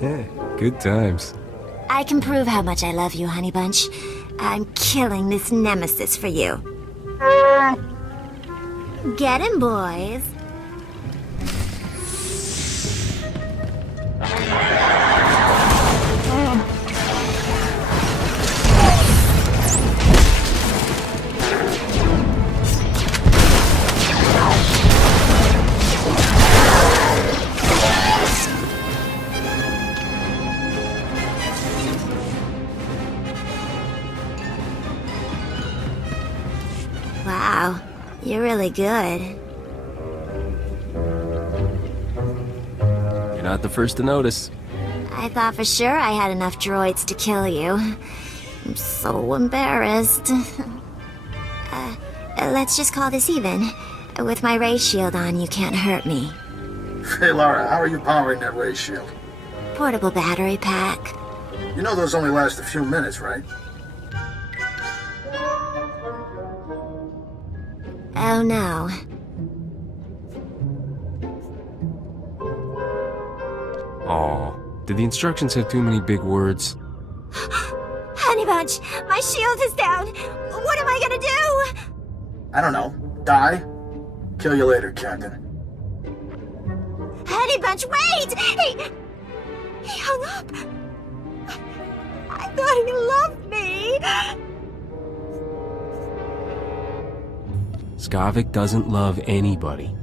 Yeah, good times. I can prove how much I love you, honey bunch. I'm killing this nemesis for you. Get him, boys. Wow, you're really good. You're not the first to notice. I thought for sure I had enough droids to kill you. I'm so embarrassed. Let's just call this even. With my ray shield on, you can't hurt me. Hey, Lara, how are you powering that ray shield? Portable battery pack. You know those only last a few minutes, right? Oh no. Aw, did the instructions have too many big words? Honey Bunch, my shield is down. What am I gonna do? I don't know. Die? Kill you later, Captain. Honey Bunch, wait! He hung up. I thought he loved me. Skavik doesn't love anybody.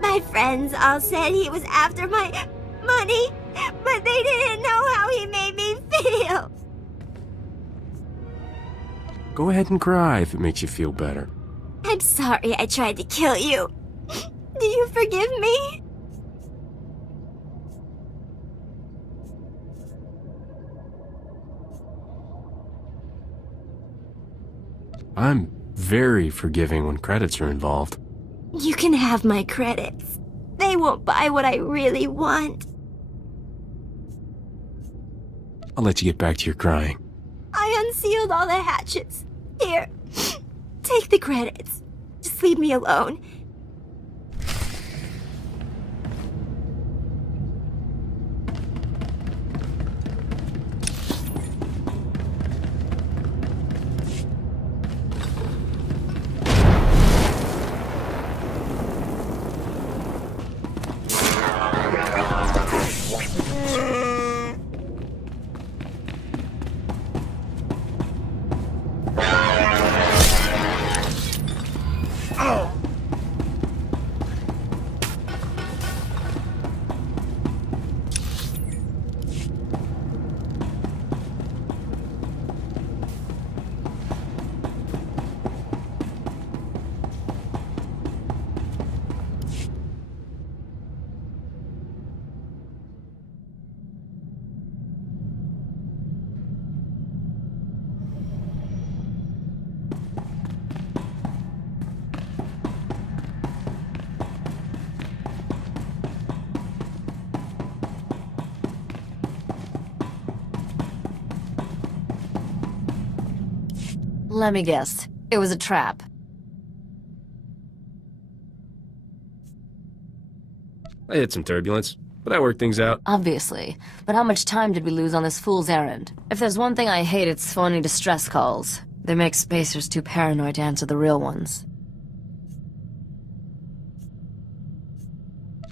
My friends all said he was after my money, but they didn't know how he made me feel. Go ahead and cry if it makes you feel better. I'm sorry I tried to kill you. Do you forgive me? I'm very forgiving when credits are involved. You can have my credits. They won't buy what I really want. I'll let you get back to your crying. I unsealed all the hatches. Here, take the credits. Just leave me alone. Let me guess. It was a trap. I hit some turbulence, but I worked things out. Obviously. But how much time did we lose on this fool's errand? If there's one thing I hate, it's phony distress calls. They make spacers too paranoid to answer the real ones.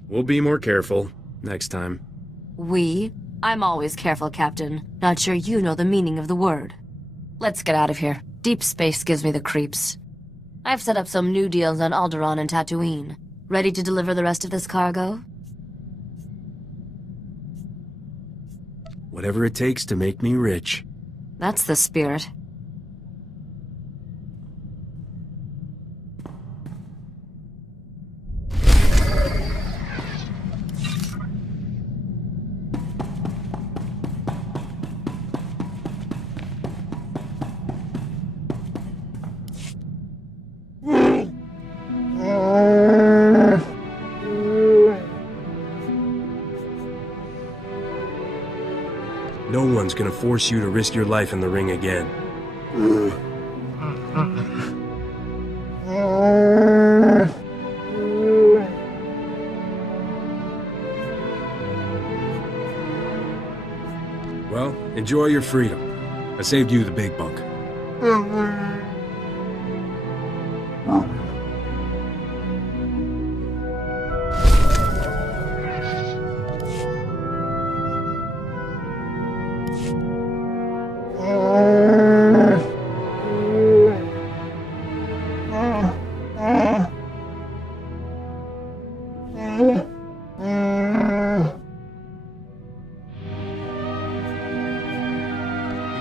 We'll be more careful next time. We? I'm always careful, Captain. Not sure you know the meaning of the word. Let's get out of here. Deep space gives me the creeps. I've set up some new deals on Alderaan and Tatooine. Ready to deliver the rest of this cargo? Whatever it takes to make me rich. That's the spirit. No one's gonna force you to risk your life in the ring again. Well, enjoy your freedom. I saved you the big bunk.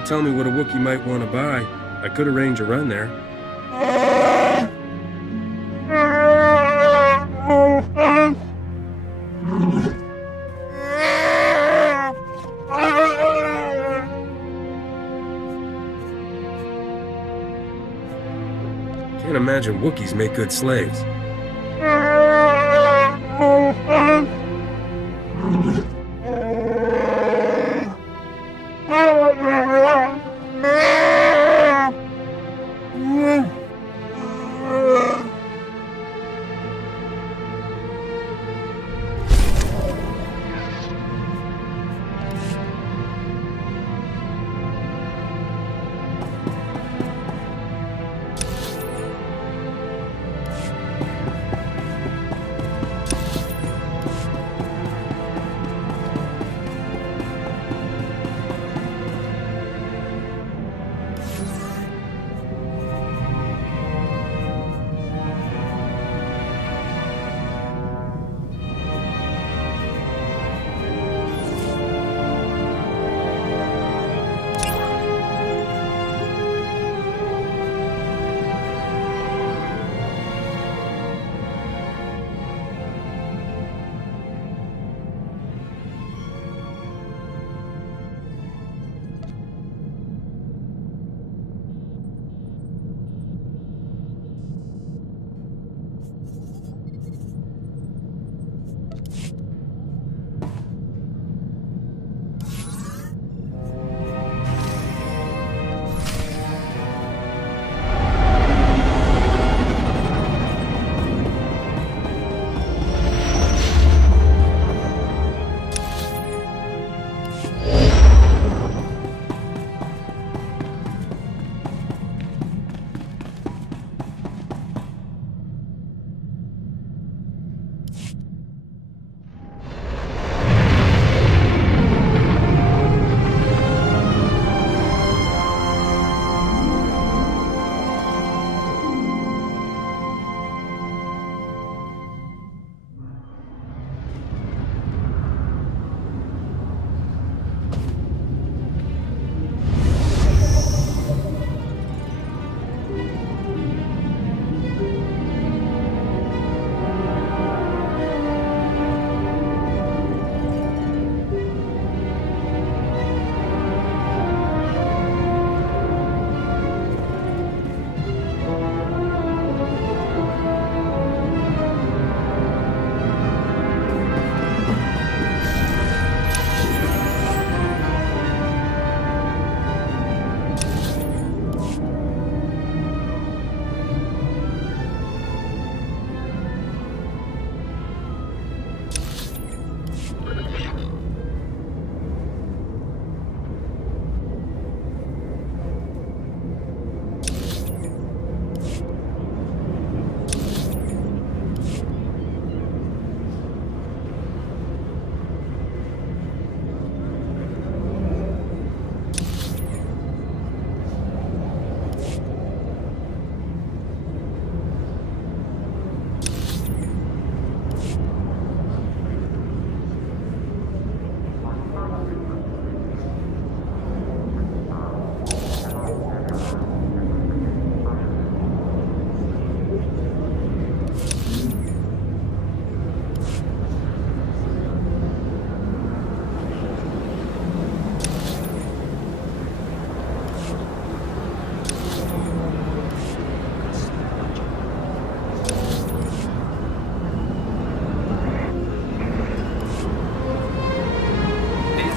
Tell me what a Wookiee might want to buy. I could arrange a run there. Can't imagine Wookiees make good slaves.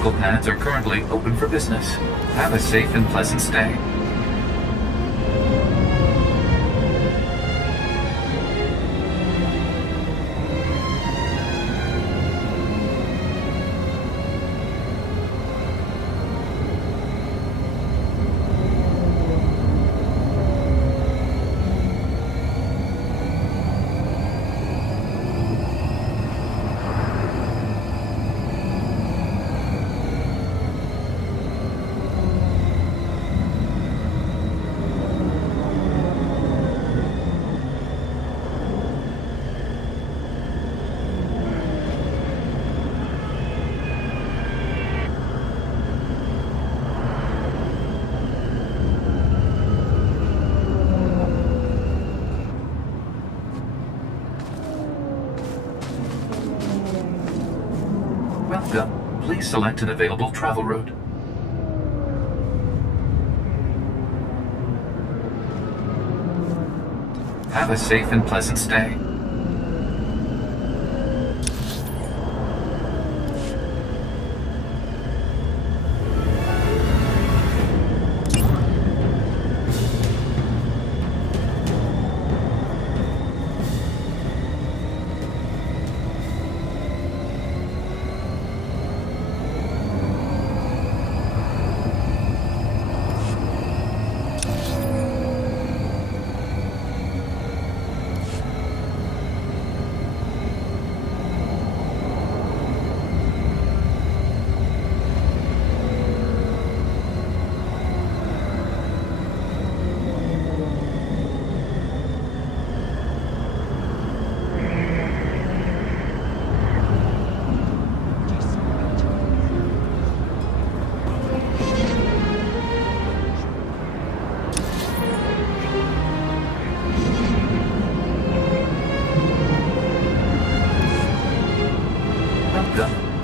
Vehicle pads are currently open for business. Have a safe and pleasant stay. Welcome. Please select an available travel route. Have a safe and pleasant stay.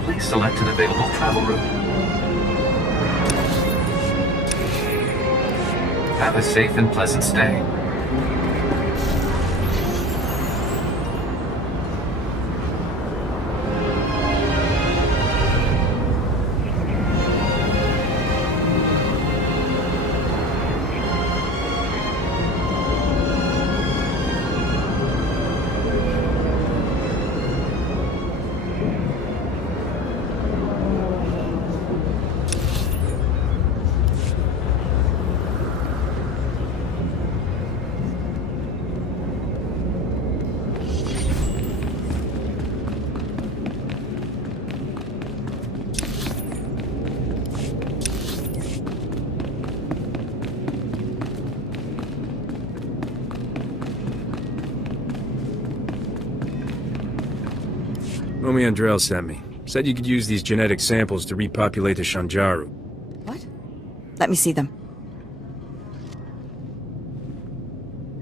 Please select an available travel route. Have a safe and pleasant stay. Romy Andrell sent me. Said you could use these genetic samples to repopulate the Shanjaru. What? Let me see them.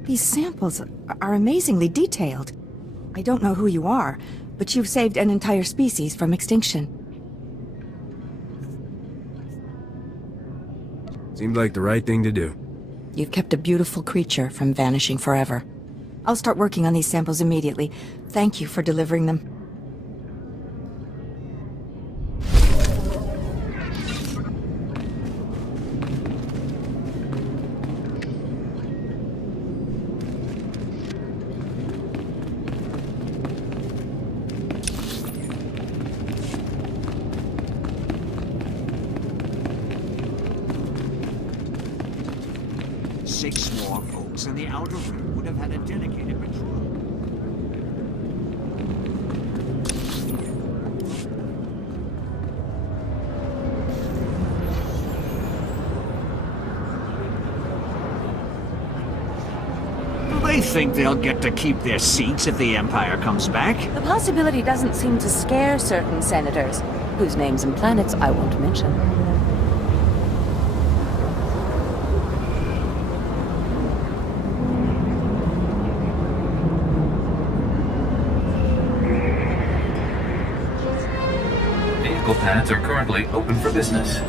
These samples are amazingly detailed. I don't know who you are, but you've saved an entire species from extinction. Seemed like the right thing to do. You've kept a beautiful creature from vanishing forever. I'll start working on these samples immediately. Thank you for delivering them. Six more folks in the outer rim would have had a dedicated patrol. Do they think they'll get to keep their seats if the Empire comes back? The possibility doesn't seem to scare certain senators, whose names and planets I won't mention. Vehicle pads are currently open for business.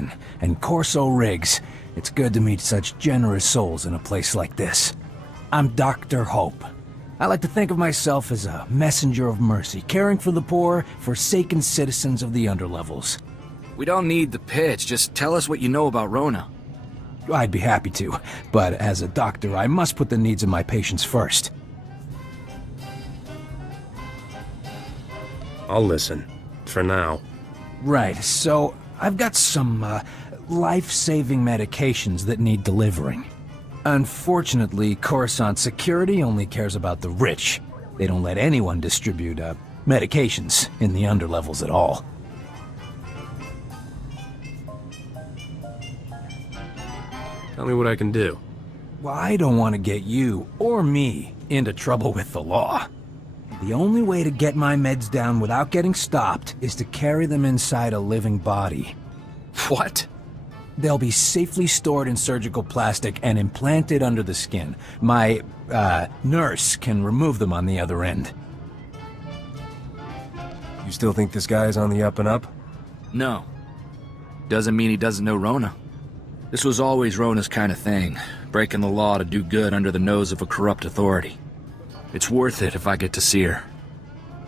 Captain, and Corso Riggs. It's good to meet such generous souls in a place like this. I'm Dr. Hope. I like to think of myself as a messenger of mercy, caring for the poor, forsaken citizens of the underlevels. We don't need the pitch, just tell us what you know about Rona. I'd be happy to, but as a doctor, I must put the needs of my patients first. I'll listen. For now. Right, so I've got some, life-saving medications that need delivering. Unfortunately, Coruscant security only cares about the rich. They don't let anyone distribute, medications in the underlevels at all. Tell me what I can do. Well, I don't want to get you, or me, into trouble with the law. The only way to get my meds down without getting stopped is to carry them inside a living body. What? They'll be safely stored in surgical plastic and implanted under the skin. My, nurse can remove them on the other end. You still think this guy is on the up and up? No. Doesn't mean he doesn't know Rona. This was always Rona's kind of thing, breaking the law to do good under the nose of a corrupt authority. It's worth it if I get to see her.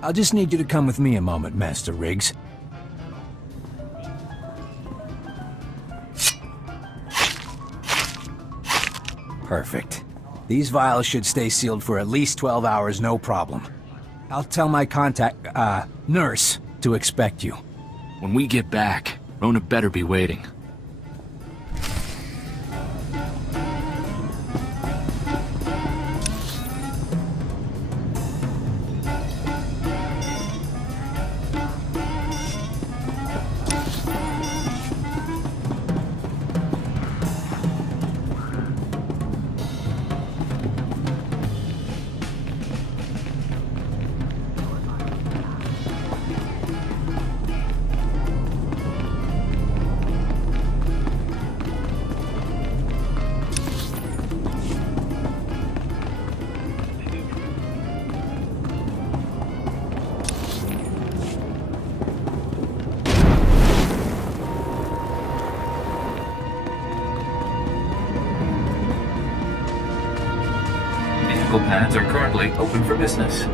I'll just need you to come with me a moment, Master Riggs. Perfect. These vials should stay sealed for at least 12 hours, no problem. I'll tell my nurse to expect you. When we get back, Rona better be waiting. Pads are currently open for business.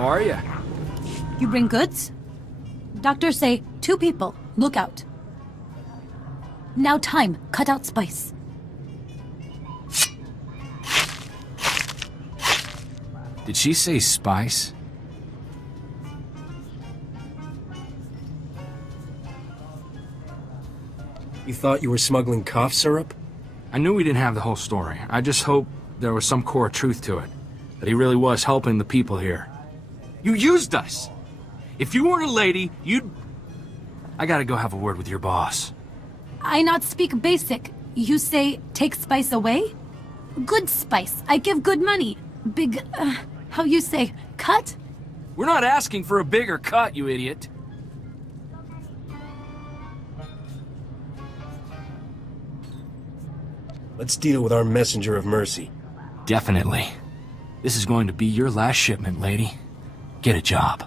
How are you? You bring goods? Doctors say 2 people. Look out. Now time. Cut out spice. Did she say spice? You thought you were smuggling cough syrup? I knew we didn't have the whole story. I just hoped there was some core truth to it. That he really was helping the people here. You used us! If you weren't a lady, you'd... I gotta go have a word with your boss. I not speak basic. You say take spice away? Good spice. I give good money. Big, how you say, cut? We're not asking for a bigger cut, you idiot. Let's deal with our messenger of mercy. Definitely. This is going to be your last shipment, lady. Get a job.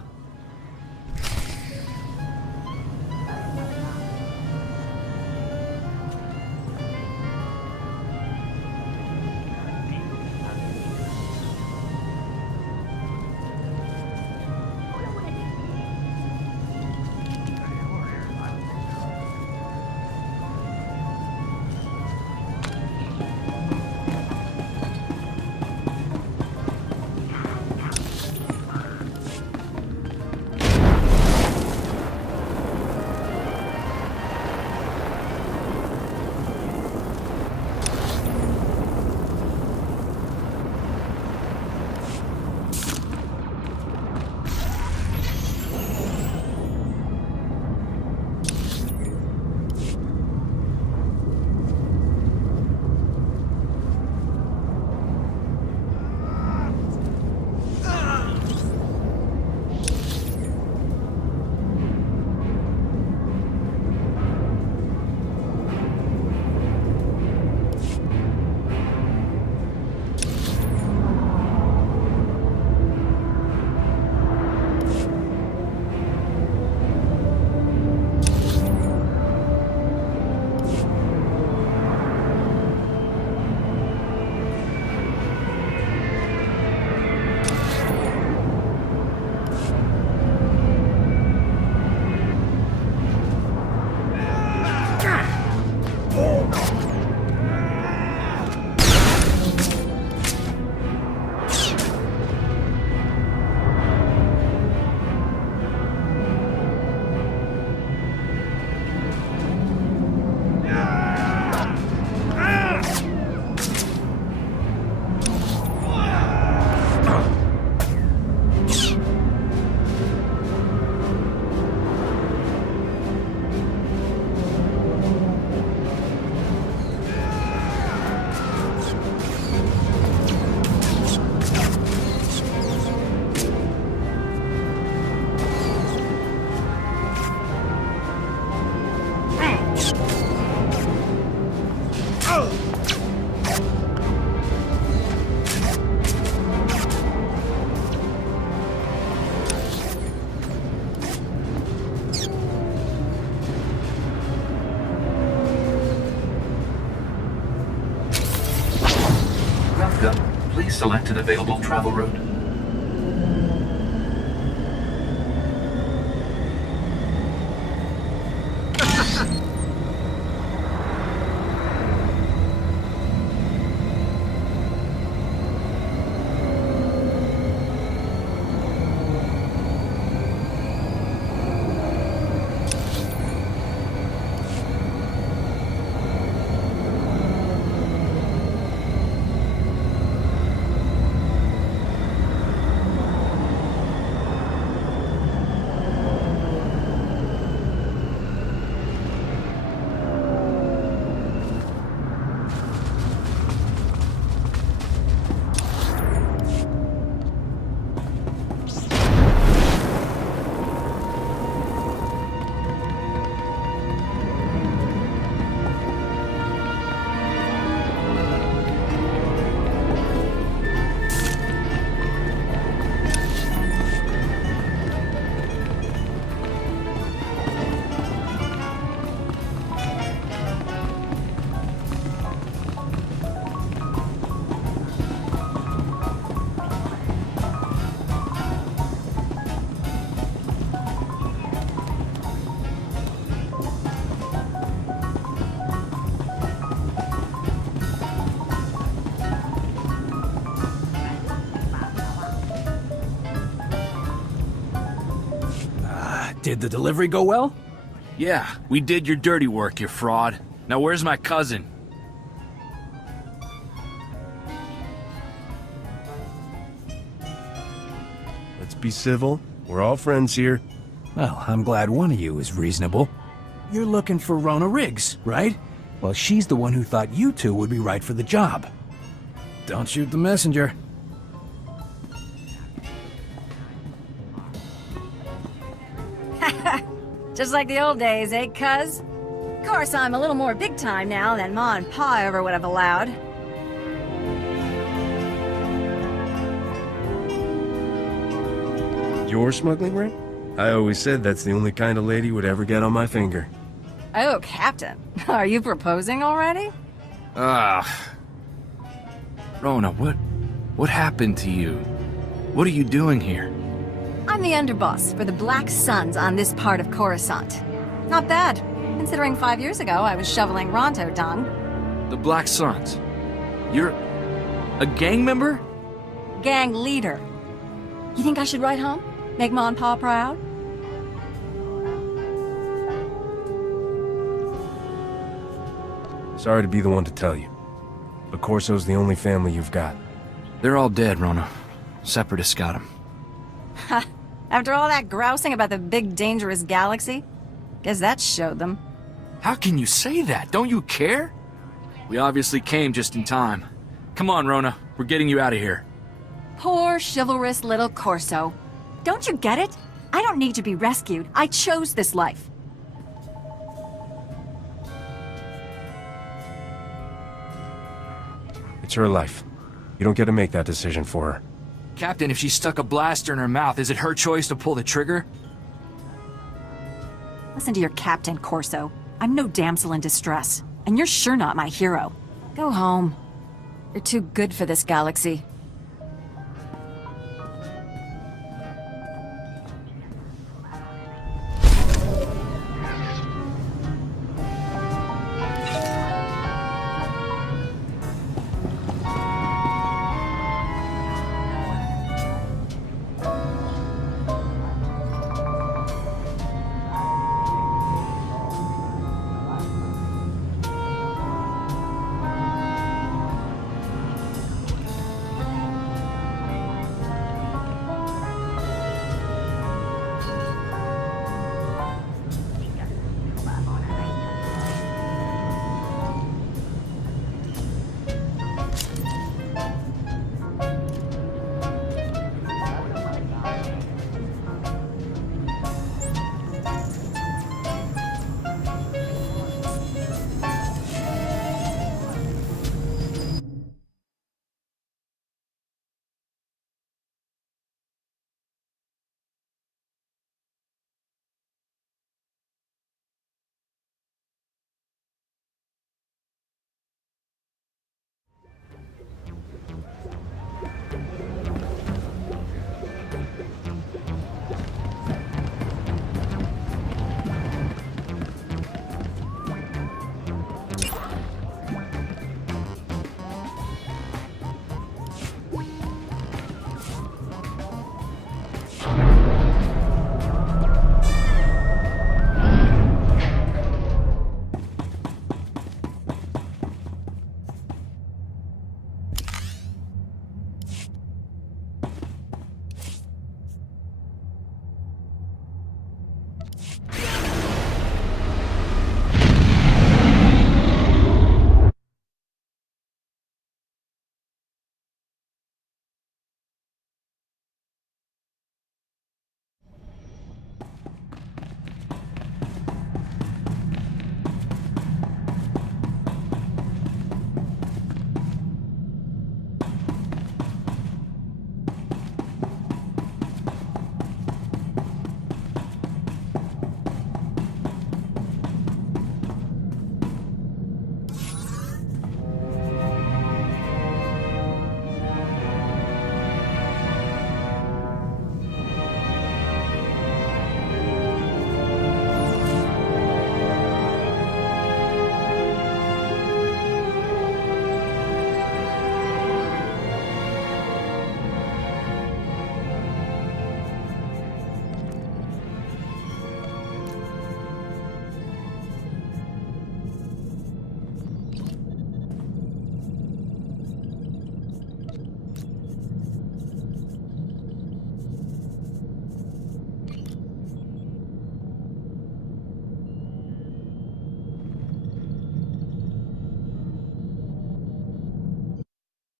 Please select an available travel route. Did the delivery go well? Yeah, we did your dirty work, you fraud. Now where's my cousin? Let's be civil. We're all friends here. Well, I'm glad one of you is reasonable. You're looking for Rona Riggs, right? Well, she's the one who thought you two would be right for the job. Don't shoot the messenger. Just like the old days, eh, cuz? Of course, I'm a little more big time now than Ma and Pa ever would have allowed. Your smuggling ring? I always said that's the only kind of lady would ever get on my finger. Oh, Captain. Are you proposing already? Rona, what happened to you? What are you doing here? I'm the underboss for the Black Suns on this part of Coruscant. Not bad, considering 5 years ago I was shoveling Ronto dung. The Black Suns? You're a gang member? Gang leader. You think I should write home? Make Ma and Pa proud? Sorry to be the one to tell you, but Corso's the only family you've got. They're all dead, Rona. Separatists got them. Ha! After all that grousing about the big dangerous galaxy? Guess that showed them. How can you say that? Don't you care? We obviously came just in time. Come on, Rona. We're getting you out of here. Poor, chivalrous little Corso. Don't you get it? I don't need to be rescued. I chose this life. It's her life. You don't get to make that decision for her. Captain, if she stuck a blaster in her mouth, is it her choice to pull the trigger? Listen to your captain, Corso. I'm no damsel in distress, and you're sure not my hero. Go home. You're too good for this galaxy.